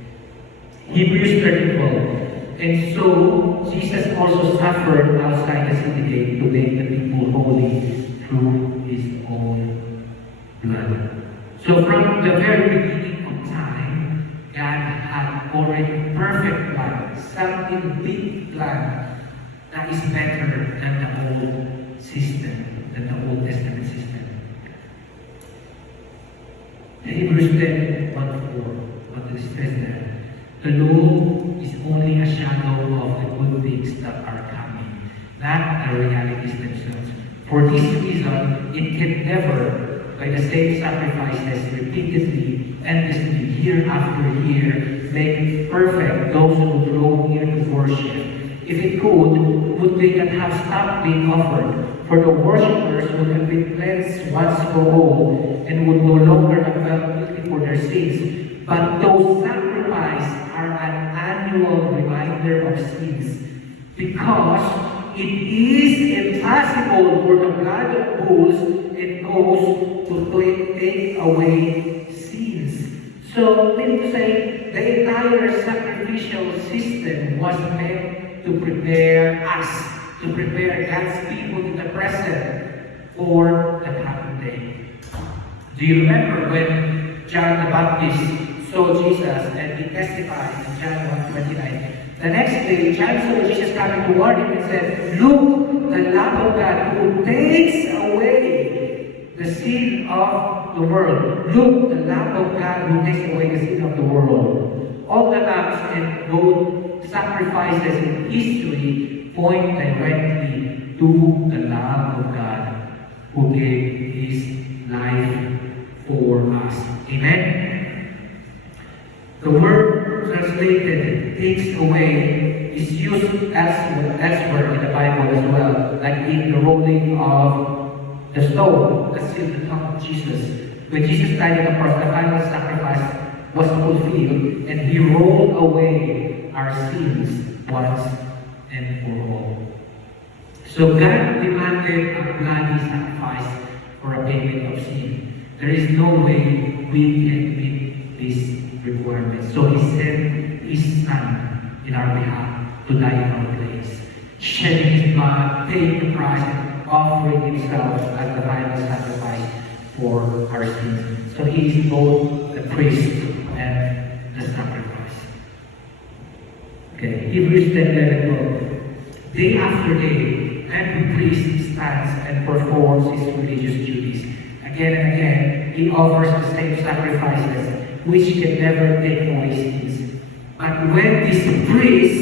Hebrews 13:12. And so Jesus also suffered outside the city gate to make the people holy through his own blood. So from the very beginning of time, God had already perfect plan, something big plan that is better than the old system, than the Old Testament system. Hebrews 10:1-4, what it says there. The law is only a shadow of the good things that are coming, not the realities themselves. For this reason, it can never, by the same sacrifices repeatedly, endlessly, year after year, make perfect those who draw near to worship. If it could, would they not have stopped being offered? For the worshippers would have been cleansed once for all, and would no longer have felt guilty for their sins. But those sacrifices are an annual reminder of sins, because it is impossible for the blood of bulls and goats to take away sins. So, meaning to say, the entire sacrificial system was meant to prepare us, to prepare God's people in the present for the coming day. Do you remember when John the Baptist saw Jesus and he testified in John 1:29? The next day, John saw Jesus coming toward him and said, "Look, the Lamb of God who takes away the sin of the world. Look, the Lamb of God who takes away the sin of the world." All the lambs and goat sacrifices in history point directly to the Lamb of God who gave his life for us. Amen? The word translated takes away is used elsewhere in the Bible as well, like in the rolling of the stone that sealed the tomb of Jesus. When Jesus died on the cross, the final sacrifice was fulfilled, and he rolled away our sins once and for all. So God demanded a bloody sacrifice for a payment of sin. There is no way we can meet this requirement. So he sent his son in our behalf to die in our place, shedding his blood, paying the price, and offering himself as the final sacrifice for our sins. So he is both the priest and the sacrifice. Okay, Hebrews 10:11. Day after day, every priest stands and performs his religious duties. Again and again, he offers the same sacrifices, which can never take away sins. But when this priest,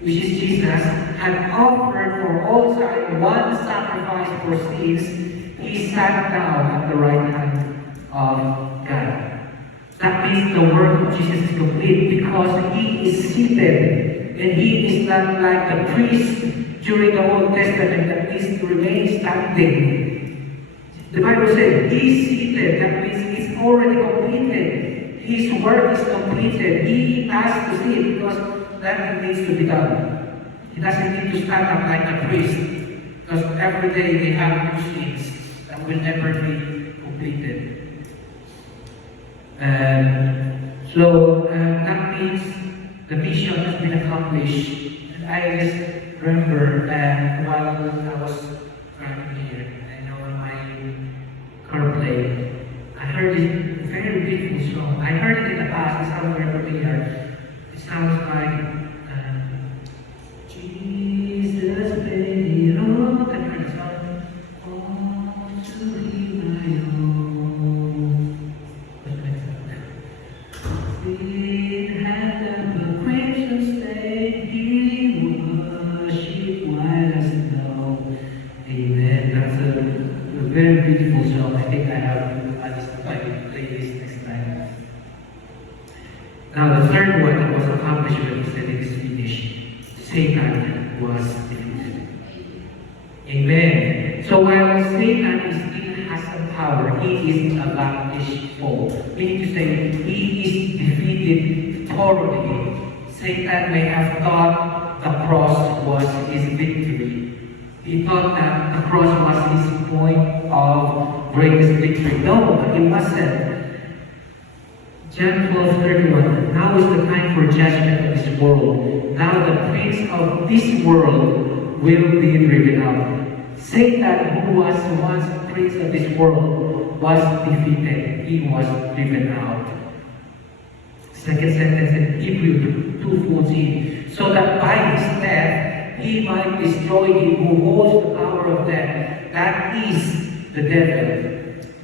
which is Jesus, had offered for all time one sacrifice for sins, he sat down at the right hand of God. That means the work of Jesus is complete because he is seated, and he is not like the priest during the Old Testament that needs to remain standing. The Bible says he's seated. That means it's already completed. His work is completed. He has to sit because that needs to be done. He doesn't need to stand up like the priest because every day they have new sins that will never be completed. So that means the mission has been accomplished. And I just remember while I was driving here, on my car play, I heard this very beautiful song. I heard it in the past. It sounds very familiar. It sounds like Jesus paid it all. Can you hear the song? was defeated. Amen. So while Satan still has some power, he is a vanquished foe. Meaning to say, he is defeated thoroughly. Satan may have thought the cross was his victory. He thought that the cross was his point of greatest victory. No, but it wasn't. John 12:31. Now is the time for judgment of this world. Now the prince of this world will be driven out. Satan, who was once prince of this world, was defeated. He was driven out. Second sentence in Hebrew 2:14. So that by his death he might destroy him who holds the power of death. That is the devil.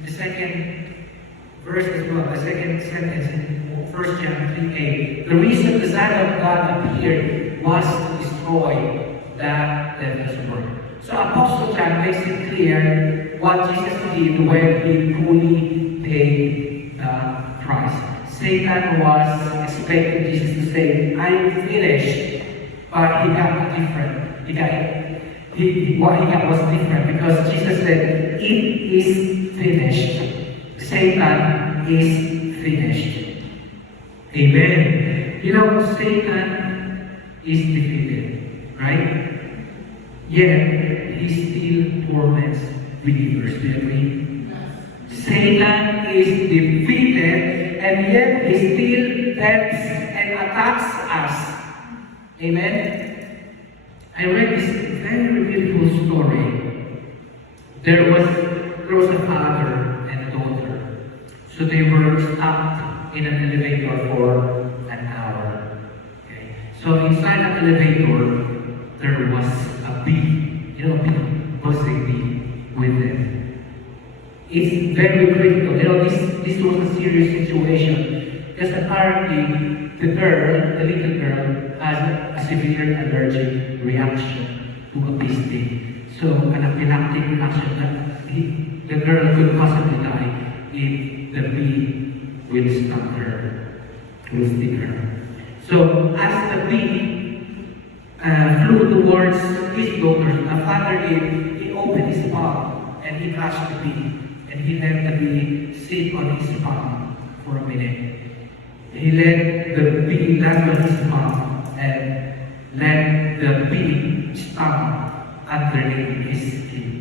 The second verse as well, the second sentence in 1 John 3:8. The reason the Son of God appeared was to destroy that devil's work. So Apostle John makes it clear what Jesus did when he fully paid the price. Satan was expecting Jesus to say, I am finished, but he got different. What he got was different because Jesus said, it is finished. Satan is finished. Amen. You know, Satan is defeated, right? Yet, he still torments believers. Do you agree? Satan is defeated, and yet he still tempts and attacks us. Amen? I read this very beautiful story. There was a father and a daughter. So they were stuck in an elevator for an hour. Okay. So inside the elevator, there was a bee. You know, a bee, buzzing bee with them. It's very critical. You know, this was a serious situation. Because apparently, the little girl, has a severe allergic reaction to a bee sting. So, an anaphylactic reaction that the girl could possibly die if the bee will sting her. So, as the bee flew towards his daughter, the father he opened his palm and he touched the bee. And he let the bee sit on his palm for a minute. He let the bee land on his palm and let the bee sting underneath his skin.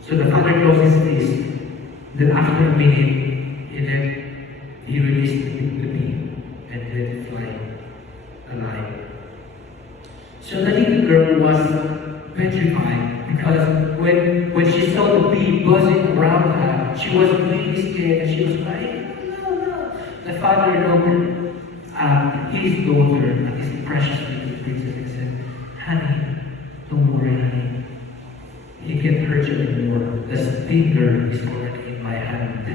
So the father closed his eyes. Then after a minute, he released the bee and let it fly alive. So the little girl was petrified because when she saw the bee buzzing around her, she was really scared and she was crying, no. The father looked at his daughter, at his precious little princess, and said, honey, don't worry, honey. He can't hurt you anymore. The stinger is already in my hand.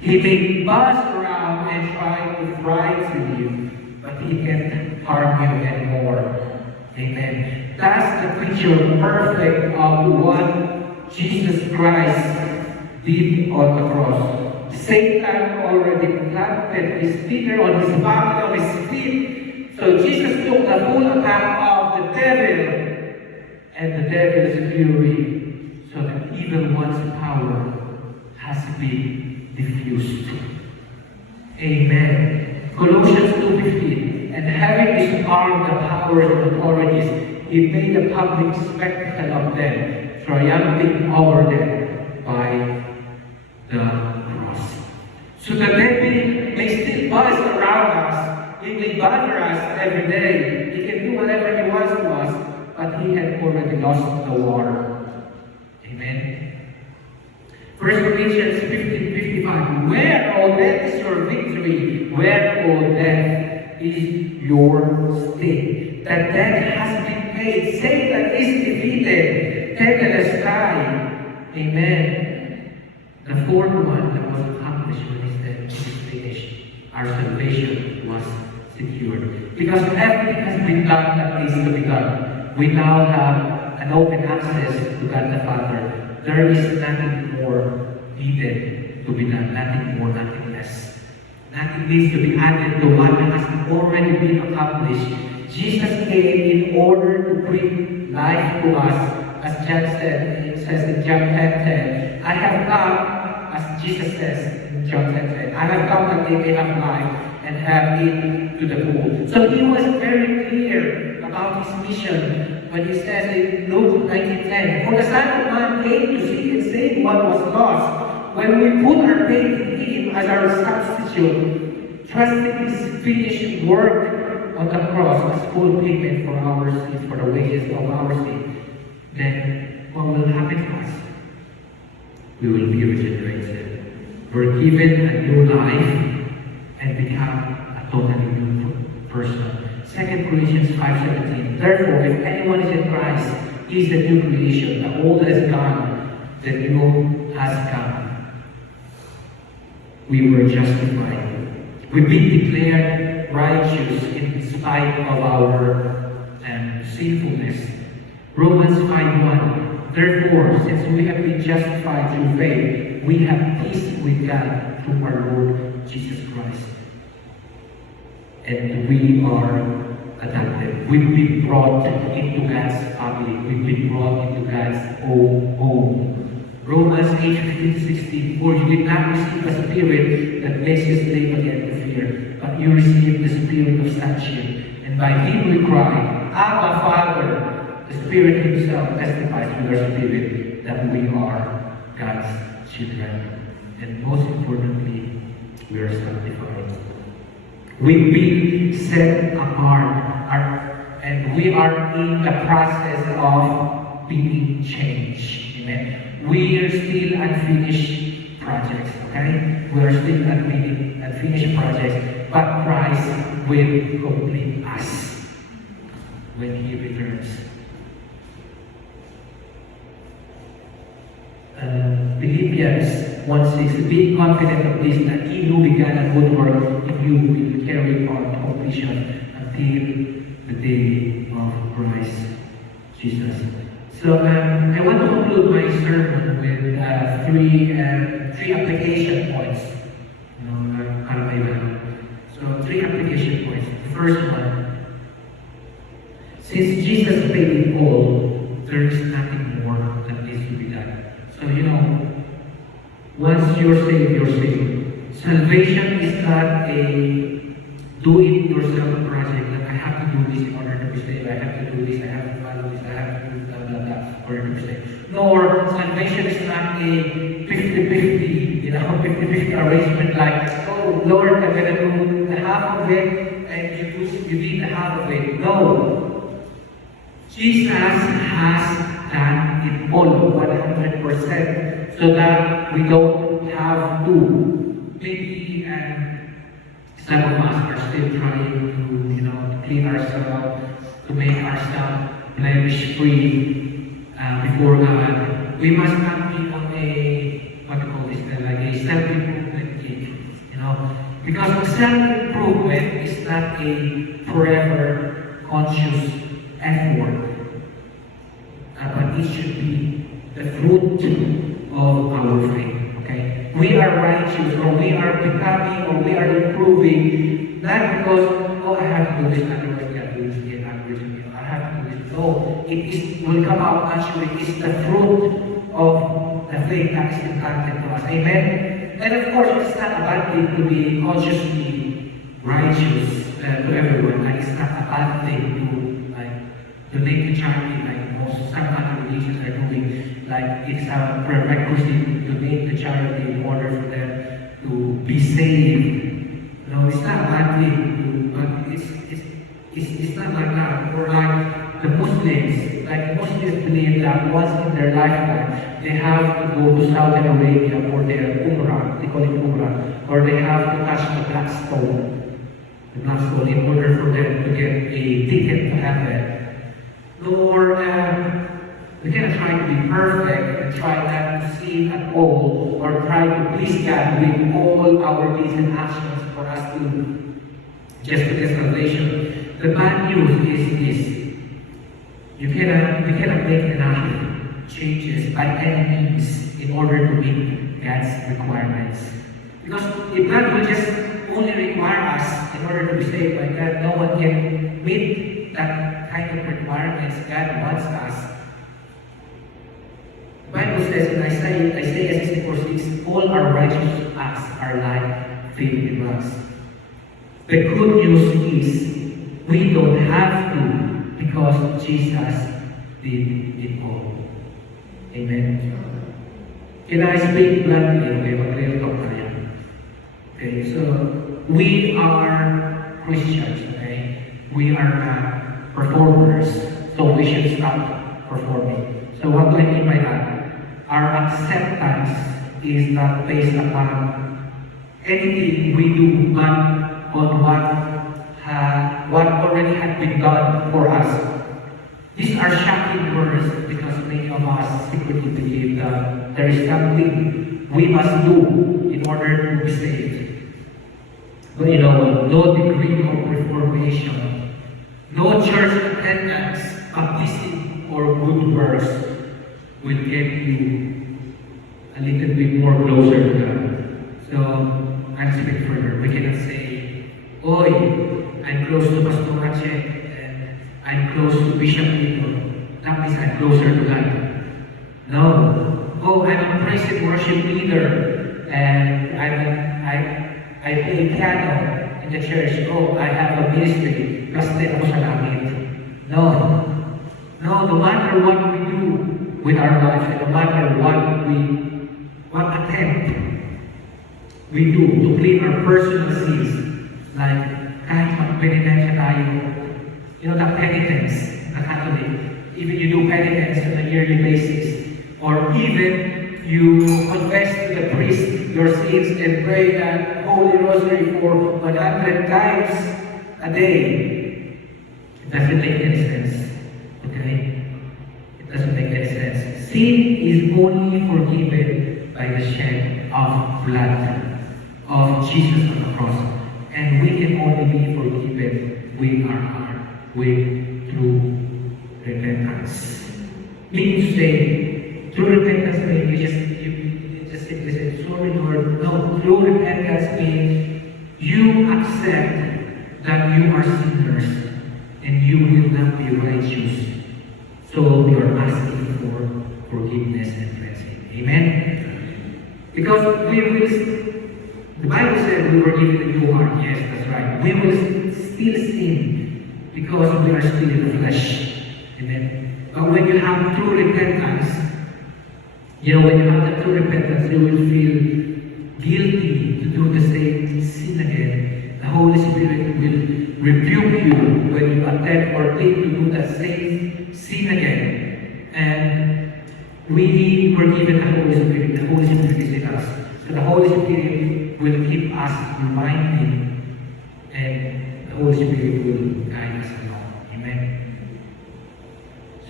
He may buzz around and try to frighten you, but he can't harm you anymore. Amen. That's the picture perfect of what Jesus Christ did on the cross. Satan already planted his finger on his back, on his feet. So Jesus took the full attack of the devil and the devil's fury, so that evil one's power has been diffused. Amen. Colossians 2:15. And having disarmed the powers and authorities, he made a public spectacle of them, triumphing over them by the cross. So the devil may still buzz around us. He may bother us every day. He can do whatever he wants to us, but he had already lost the war. Amen. 1 Corinthians 15:55. Where, O death, is your victory? Where, O death, is your sting? That death has been paid. Satan is defeated. Devil died. Amen. The fourth one that was accomplished when he said it is finished. Our salvation was secured. Because everything has been done that needs to be done. We now have an open access to God the Father. There is nothing more needed to be done. Nothing more, nothing less. Nothing needs to be added to what has already been accomplished Jesus came in order to bring life to us. As John said, it says in John 10:10, I have come, as Jesus says in John 10:10, I have come that they may have life and have it to the full. So he was very clear about his mission when he says in Luke 19:10, for the Son of Man came to seek and save what was lost. When we put our faith in him as our substitute, trusting his finished work on the cross as full payment for our sins, for the wages of our sin, then what will happen to us? We will be regenerated. We're given a new life and become a totally new person. 2 Corinthians 5:17. Therefore, if anyone is in Christ, he is a new creation. The old has gone, the new has come. We were justified. We've been declared righteous in spite of our sinfulness. Romans 5:1. Therefore, since we have been justified through faith, we have peace with God through our Lord Jesus Christ. And we are adopted. We've been brought into God's family. We've been brought into God's own home. Romans 8:15-16. For you did not receive a spirit that makes you slave again to fear, but you received the spirit of sonship. And by him we cry, Abba, Father. The Spirit himself testifies with our spirit that we are God's children. And most importantly, we are sanctified. We've been set apart, and we are in the process of being changed. Amen. We are still unfinished projects, okay? We are still unfinished projects, but Christ will complete us when He returns. Philippians 1:6. Be confident of this, that he who began a good work in you will carry on to completion until the day of Christ Jesus. So I want to conclude my sermon with three application points. So 3 application points. The first one, since Jesus paid it all, there is nothing more that needs to be done. So once you're saved, you're saved. Salvation is not a do-it-yourself project that I have to do this in order to be saved. I have to do this, I have to follow this, I have to do blah, blah, blah, in order to be saved. Nor, salvation is not a 50-50, 50-50 arrangement like, oh, Lord, I'm going to do the half of it, and you did the half of it. No. Jesus has done it all 100%, so that we don't have to. Maybe some of us are still trying to clean ourselves, to make ourselves blemish-free before God. We must not be on like a self-improvement kick, because self-improvement is not a forever conscious effort. But it should be the fruit of our faith. Okay? We are righteous, or we are becoming, or we are improving, not because, I have to do this, otherwise I have to do this again, I have to do this. No, it will come out naturally. It's the fruit of the faith that is implanted to us. Amen? And of course, it's not a bad thing to be consciously righteous to everyone. Like, it's not a bad thing to donate to charity, some other religions are doing, like it's a prerequisite to donate to charity in order for them to be saved. It's not a bad thing, but it's not like that. Or like the Muslims believe that once in their lifetime, they have to go to Saudi Arabia for their Umrah, they call it Umrah, or they have to touch the black stone in order for them to get a ticket to heaven. Nor we cannot try to be perfect and try not to sin at all, or try to please God with all our deeds and actions for us to just to get salvation. The bad news is this: we cannot make enough changes by any means in order to meet God's requirements. Because if God will just only require us in order to be saved by God, no one can meet God wants us. The Bible says in Isaiah 64:6, all our righteous acts are like filthy rags. The good news is we don't have to because Jesus did it all. Amen. Can I speak bluntly? Okay, mag-real talk tayo. Okay, so we are Christians, okay? We are not performers, so we should stop performing. So what do I mean by that? Our acceptance is not based upon anything we do, but on what already had been done for us. These are shocking words because many of us secretly believe that there is something we must do in order to be saved. But you know, no degree of reformation, no church attendance, baptism, or good works will get you a little bit more closer to God. So, I'll speak further. We cannot say, Oy, I'm close to Pastor Rachel, I'm close to Bishop Tito. That means I'm closer to God. No. Oh, I'm a praise and worship leader, and I play piano in the church. Oh, I have a ministry. Kastel ako sa langit. No. No matter what we do with our life, and no matter what attempt we do to clean our personal sins, like kahit magpenitensya tayo. You know, the penitence, the Catholic, even you do penitence on a yearly basis, or even you confess to the priest your sins and pray that Holy Rosary for 100 times a day. It doesn't make any sense. Okay? It doesn't make any sense. Sin is only forgiven by the shed of blood of Jesus on the cross. And we can only be forgiven with our heart. Through repentance. Meaning to say, through repentance means you just simply say, sorry Lord. No, through repentance means you accept that you are sinners and you will not be righteous. So you are asking for forgiveness and cleansing. Amen? Because the Bible said we were given a new heart. Yes, that's right. We will still sin because we are still in the flesh. Amen. But when you have true repentance, when you have that true repentance, you will feel guilty to do the same sin again. The Holy Spirit will rebuke you when you attempt or think to do the same sin again. And we were given the Holy Spirit. The Holy Spirit is in us. So the Holy Spirit will keep us reminding, and the Holy Spirit will guide us along. Amen.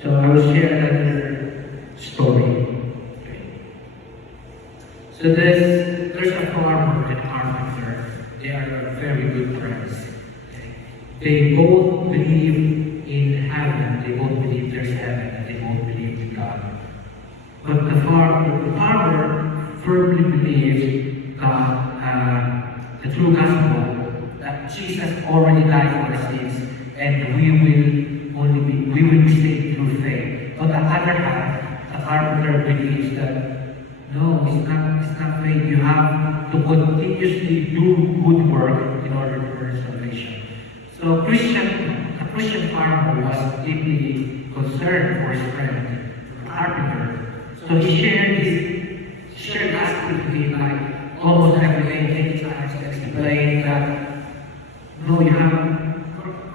So I will share another story. Okay. So there's a farmer and carpenter. They are very good friends. Okay. They both believe in heaven. They both believe there's heaven. They both believe in God. But the farmer firmly believes that the true gospel, that Jesus already died for our sins, and we will be saved through faith. On the other hand, the carpenter believes that no, it's not faith. You have to continuously do good work in order to earn salvation. So the Christian farmer was deeply concerned for his friend, the carpenter. So he shared gospel with him like almost every day, many times, to explain that no, you have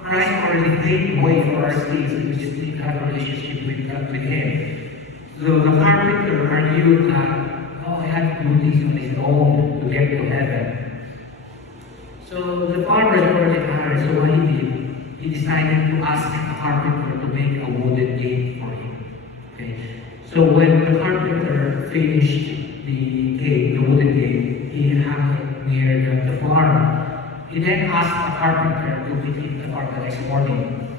Christ already paid the way for our sins. We just need to have a relationship with God, with Him. So the carpenter argued that, oh, I have to do this on his own to get to heaven. So the farmer is already tired, so what he did, he decided to ask the carpenter to make a wooden gate for him. Okay. So when the carpenter finished the gate, the wooden gate, he hung it near the farm. He then asked the carpenter to meet him the next morning.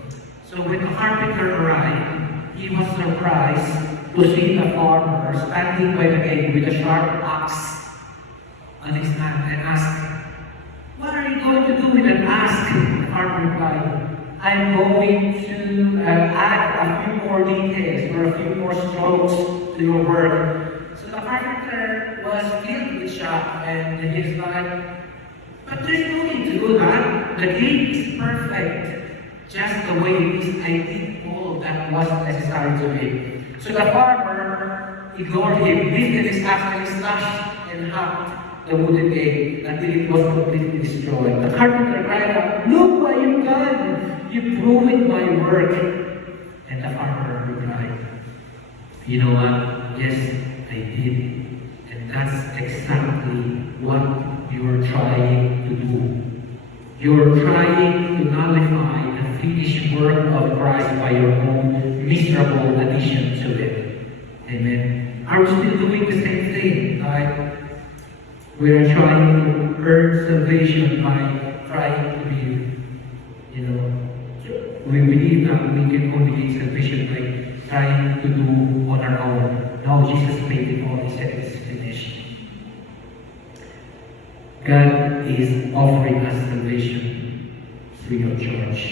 So when the carpenter arrived, he was surprised to see the farmer standing by the gate with a sharp axe on his hand and asked, "What are you going to do with an axe?" The farmer replied, I'm going to add a few more details or a few more strokes to your work. So the carpenter was filled with shock and he's like, but there's no need to do that. The gate is perfect, just the way it is. I did all that was necessary to me. So the farmer ignored him, lifted his axe and slashed and hacked the wooden gate until it was completely destroyed. The carpenter cried out, look what you've done! You ruined my work. And the farmer replied, you know what? Yes, I did. And that's exactly what you're trying to do. You're trying to nullify the finished work of Christ by your own miserable addition to it. Amen. Are we still doing the same thing? Like, we are trying to earn salvation by trying to be, we believe that we can only get salvation by trying to do on our own. No, Jesus paid it all. He said it's finished. God is offering us salvation free of charge.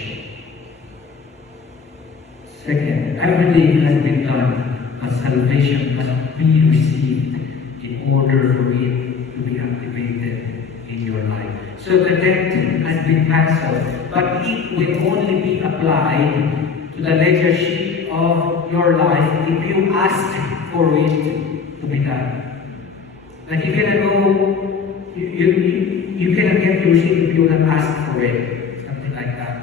Second, everything has been done, but salvation must be received in order for it to be activated in your life. So the debt has been cancelled, but it will only be applied to the ledger sheet of your life if you ask for it to be done. Like you cannot go, you cannot get your receipt if you not ask for it. Something like that.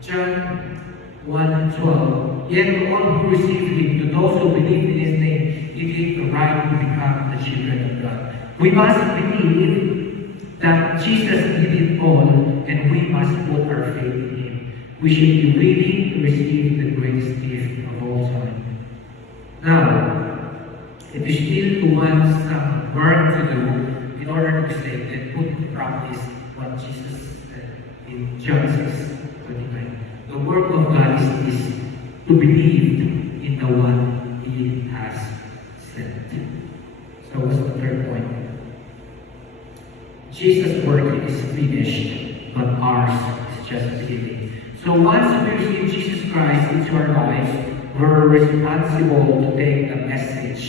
John 1:12. Yet to all who receive him, to those who believe in his name, he gave the right to become the children of God. We must believe that Jesus did it all, and we must put our faith in him. We should be willing to receive the greatest gift of all time. Now, if you still want some work to do in order to be saved, then put into practice what Jesus said in John 6:29. The work of God is this, to believe in the one he has sent. So what's the third point? Jesus' work is finished, but ours is just beginning. So once we receive Jesus Christ into our lives, we're responsible to take the message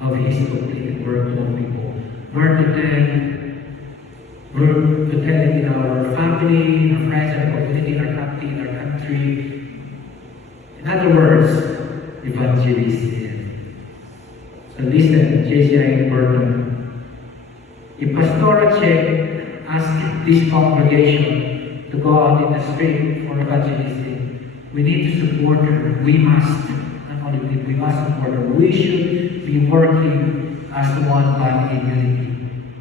of his complete work to people. We're to tell it in our family, our friends, our community, our country, in our country. In other words, evangelism. So listen, JCI Burton. If Pastor Che asked this congregation to go out in the street for evangelism, we need to support her. We must. Not only we must support her. We should be working as one body in unity.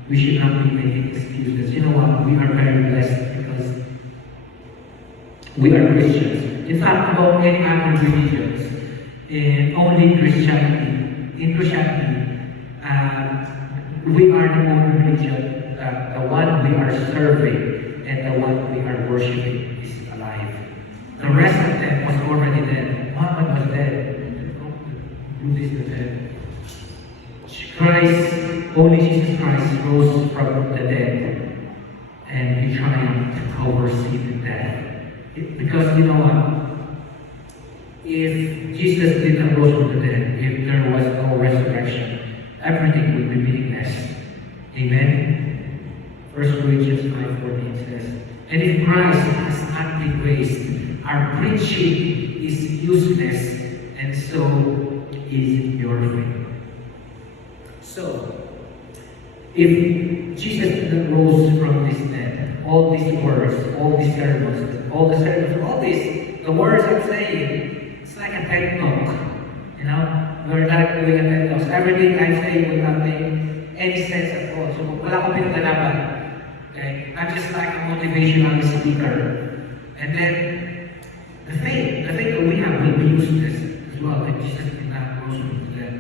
We should not be making excuses. You know what? We are very blessed because we are Christians. In fact, about any other religions, and only Christianity. In Christianity, we are the only religion that the one we are serving and the one we are worshiping is alive. The rest of them was already dead. Muhammad was dead. Buddhists were dead. Christ, only Jesus Christ rose from the dead, and he triumphed over sin and death. Because you know what? If Jesus didn't rose from the dead, if there was no resurrection, everything would be meaningless. Amen? 1 Corinthians 5:14 says, and if Christ has not been raised, our preaching is useless, and so is your faith. So, if Jesus didn't rose from this dead, all these words, all these sermons, all this, the words I'm saying, it's like a TED talk. You know? We're not doing a TED talk. Everything I say will not make any sense at all. So, wala akong pinaglalaban. Okay? I'm just like a motivational speaker. And then, the faith that we have will be useless as well. If Jesus did not rose from the dead.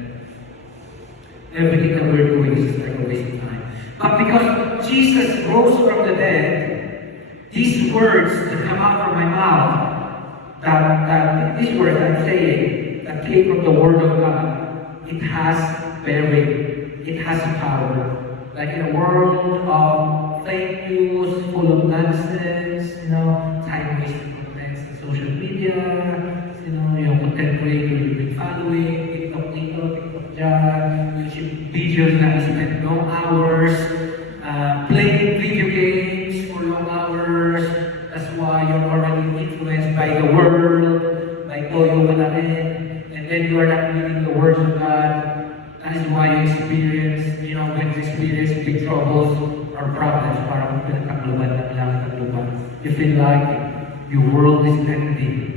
Everything that we're doing is like a waste of time. But because Jesus rose from the dead, these words that come out from my mouth, these words I'm saying, that came from the Word of God, it has bearing, it has power. Like in a world of fake news, full of nonsense, time wasting content, social media, yung content creator you've been following, TikTok dito, TikTok dyan, YouTube videos na spend long hours, playing video games for long hours. That's why you're already influenced by the world, by toyo ka na rin, and then you are not reading the words of God. That is why you experience, when you experience big troubles or problems, parang pinagtakluban ng langit at lupa. You feel like your world is empty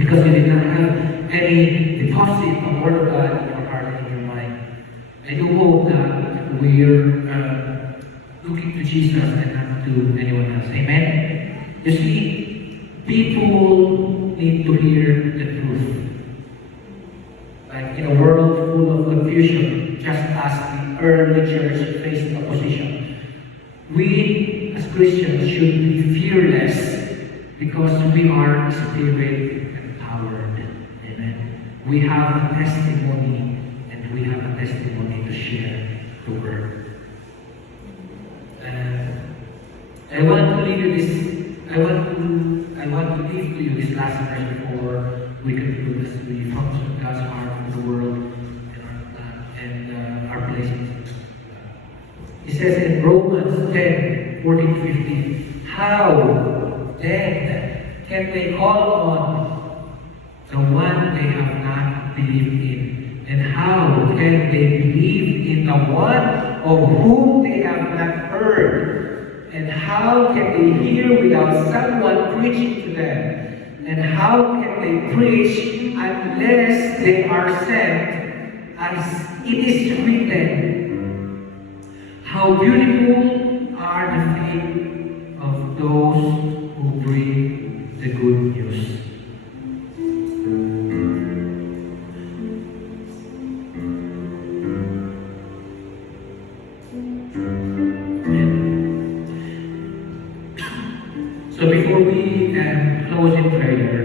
because you did not have any deposit of the Word of God in your heart and in your mind. I do hope that we're looking to Jesus and not to anyone else. Amen? You see, people need to hear the truth. Like in a world full of confusion, just as the early church faced opposition, we as Christians should be fearless because we are spirit empowered. Amen. We have a testimony, and we have a testimony to share the word. I want to leave you this. I want to leave to you this last verse before we conclude as we function God's heart in the world and our place in it. It says in Romans 10:14-15, how then can they call on the one they have not believed in? And how can they believe in the one of whom they have not heard? And how can they hear without someone preaching to them? And how can they preach unless they are sent? As it is written, how beautiful are the feet of those who bring the good news. So before we close in prayer,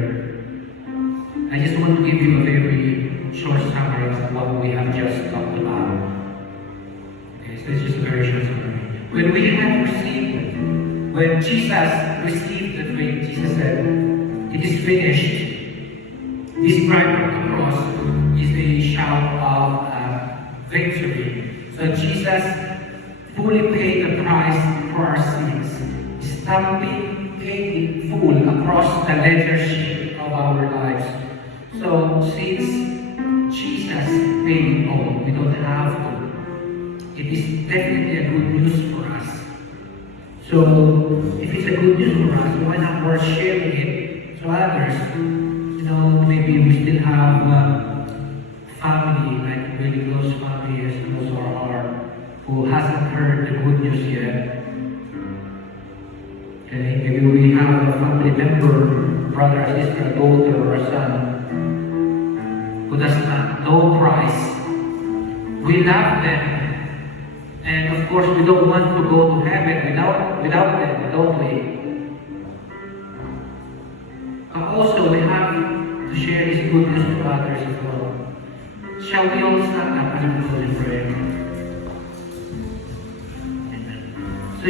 I just want to give you a very short summary of what we have just talked about. Okay, so it's just a very short summary. When Jesus received the faith, Jesus said, "It is finished." This cry from the cross is a shout of victory. So Jesus fully paid the price for our sins, stamping paid in full across the ledger sheet of our lives. So since Jesus paid it all, we don't have to. It is definitely a good news for us. So if it's a good news for us, why not worth sharing it to others? Maybe we still have family, like really close family as close to our heart, who hasn't heard the good news yet. Okay, maybe we have a family member, brother, sister, daughter, or a son who does not know Christ. We love them, and of course we don't want to go to heaven without them, don't we? But also we have to share His goodness to others as well. Shall we all stand up and close in prayer? Amen. So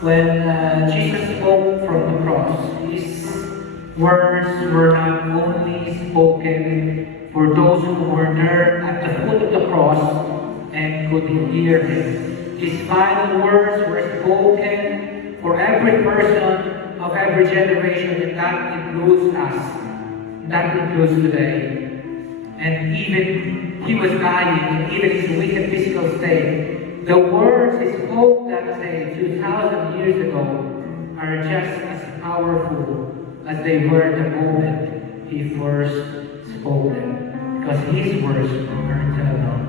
when Jesus spoke from the cross, His words were not only spoken for those who were there at the foot of the cross and could hear Him. His final words were spoken for every person of every generation, and that includes us. That includes today. And even He was dying, and even His wicked physical state, the words He spoke that day 2,000 years ago are just as powerful as they were the moment He first spoke them, because His words are eternal.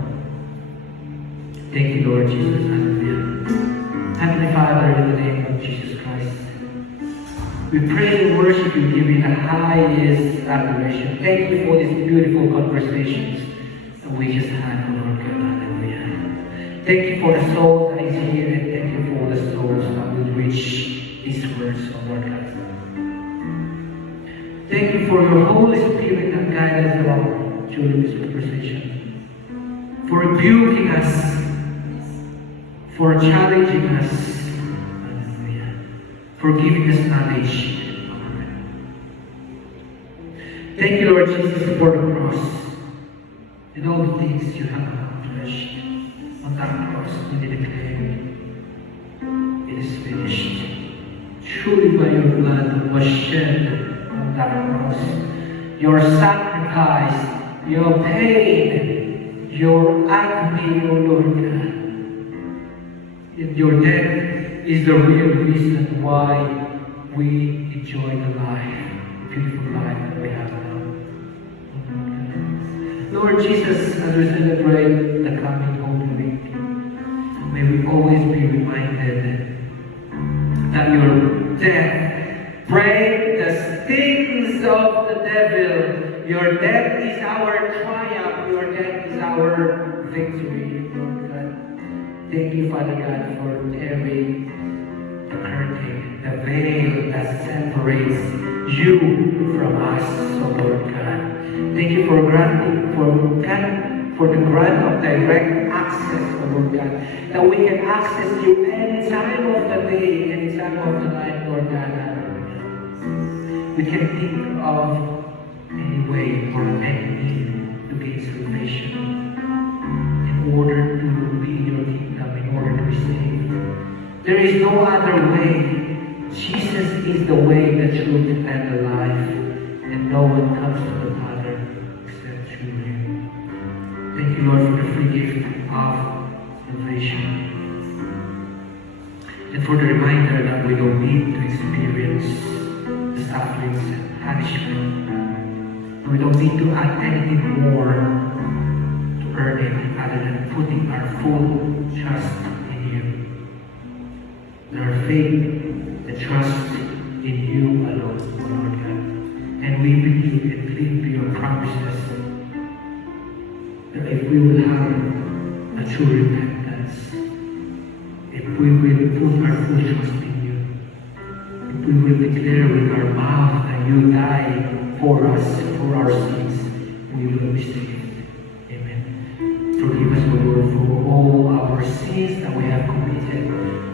Thank you, Lord Jesus. Hallelujah. Heavenly Father, in the name of Jesus Christ, we pray and worship You, give You the highest adoration. Thank You for these beautiful conversations that we just had, Lord God. Hallelujah. Thank You for the souls that is here, and thank You for the souls that will reach these words, oh Lord God. Thank You for Your Holy Spirit that guides us along during this conversation, for rebuking us, for challenging us, hallelujah, for giving us knowledge. Thank you, Lord Jesus, for the cross and all the things you have accomplished on that cross. We declare it is finished. Truly by your blood was shed on that cross. Your sacrifice, your pain, your agony, O Lord God. And your death is the real reason why we enjoy the life, the beautiful life that we have now. Lord Jesus, as we celebrate the coming Holy Week, may we always be reminded that your death break the stings of the devil. Your death is our triumph. Your death is our victory, Lord God. Thank you, Father God, for tearing the curtain, the veil that separates you from us, oh Lord God. Thank you for the grant of direct access, oh Lord God, that we can access you any time of the day, any time of the night, Lord God. We can think of any way or any need to gain salvation in order to be in your kingdom, in order to be saved. There is no other way. Jesus is the way, the truth, and the life, and no one comes to the Father except through him. Thank you, Lord, for the free gift of salvation. And for the reminder that we don't need to experience the sufferings and punishment. We don't need to add anything more to earn it other than putting our full trust in you. And our faith and trust in you alone, O Lord God. And we believe and cling to your promises that if we will have a true repentance, if we will put our full trust in you, if we will declare with our mouth that you died for us, for our sins, we will be saved. Amen. Forgive us, O Lord, for all our sins that we have committed,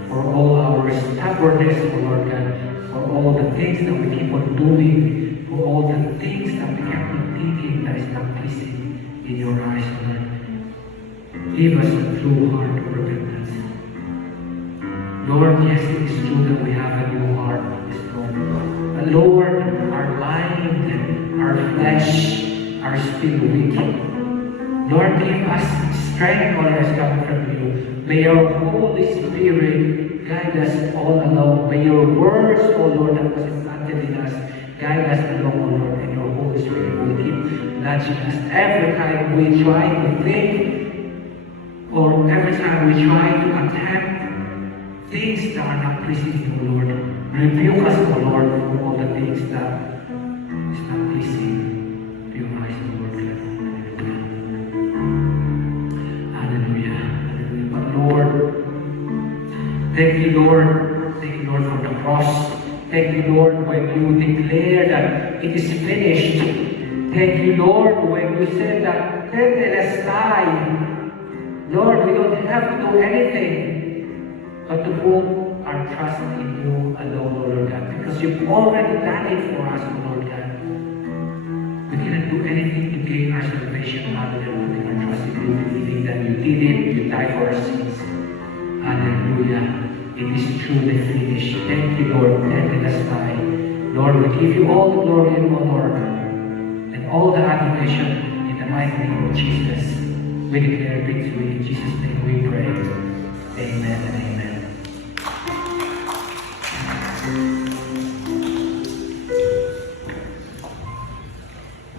for all our stubbornness, O Lord God, for all the things that we keep on doing, for all the things that we keep on thinking that is not pleasing in your eyes, O Lord. Give us a true heart of repentance. Lord, yes, it is true that we have a new heart, yes, Lord. But Lord, our mind, our flesh are still weak. Lord, give us strength, Lord, as coming from you. May your Holy Spirit guide us all along. May your words, O Lord, that was implanted in us, guide us along, O Lord, and your Holy Spirit will keep nudging us. Every time we try to think, or every time we try to attempt things that are not pleasing to you, Lord, rebuke us, O Lord, for all the things that is not pleasing to your eyes, O Lord. Hallelujah. Hallelujah. But Lord, thank you, Lord. Thank you, Lord, for the cross. Thank you, Lord, when you declare that it is finished. Thank you, Lord, when you said that tetelestai. Lord, we don't have to do anything but to put our trust in you alone, Lord God, because you've already done it for us, Lord God. We cannot do anything to gain our salvation other than putting our trust in you, believing that you did it, you died for our sins. Hallelujah. It is truly finished. Thank you, Lord. Tetelestai. Lord, we give you all the glory and honor and all the adoration in the mighty name of Jesus. We declare victory. In Jesus' name we pray. Amen.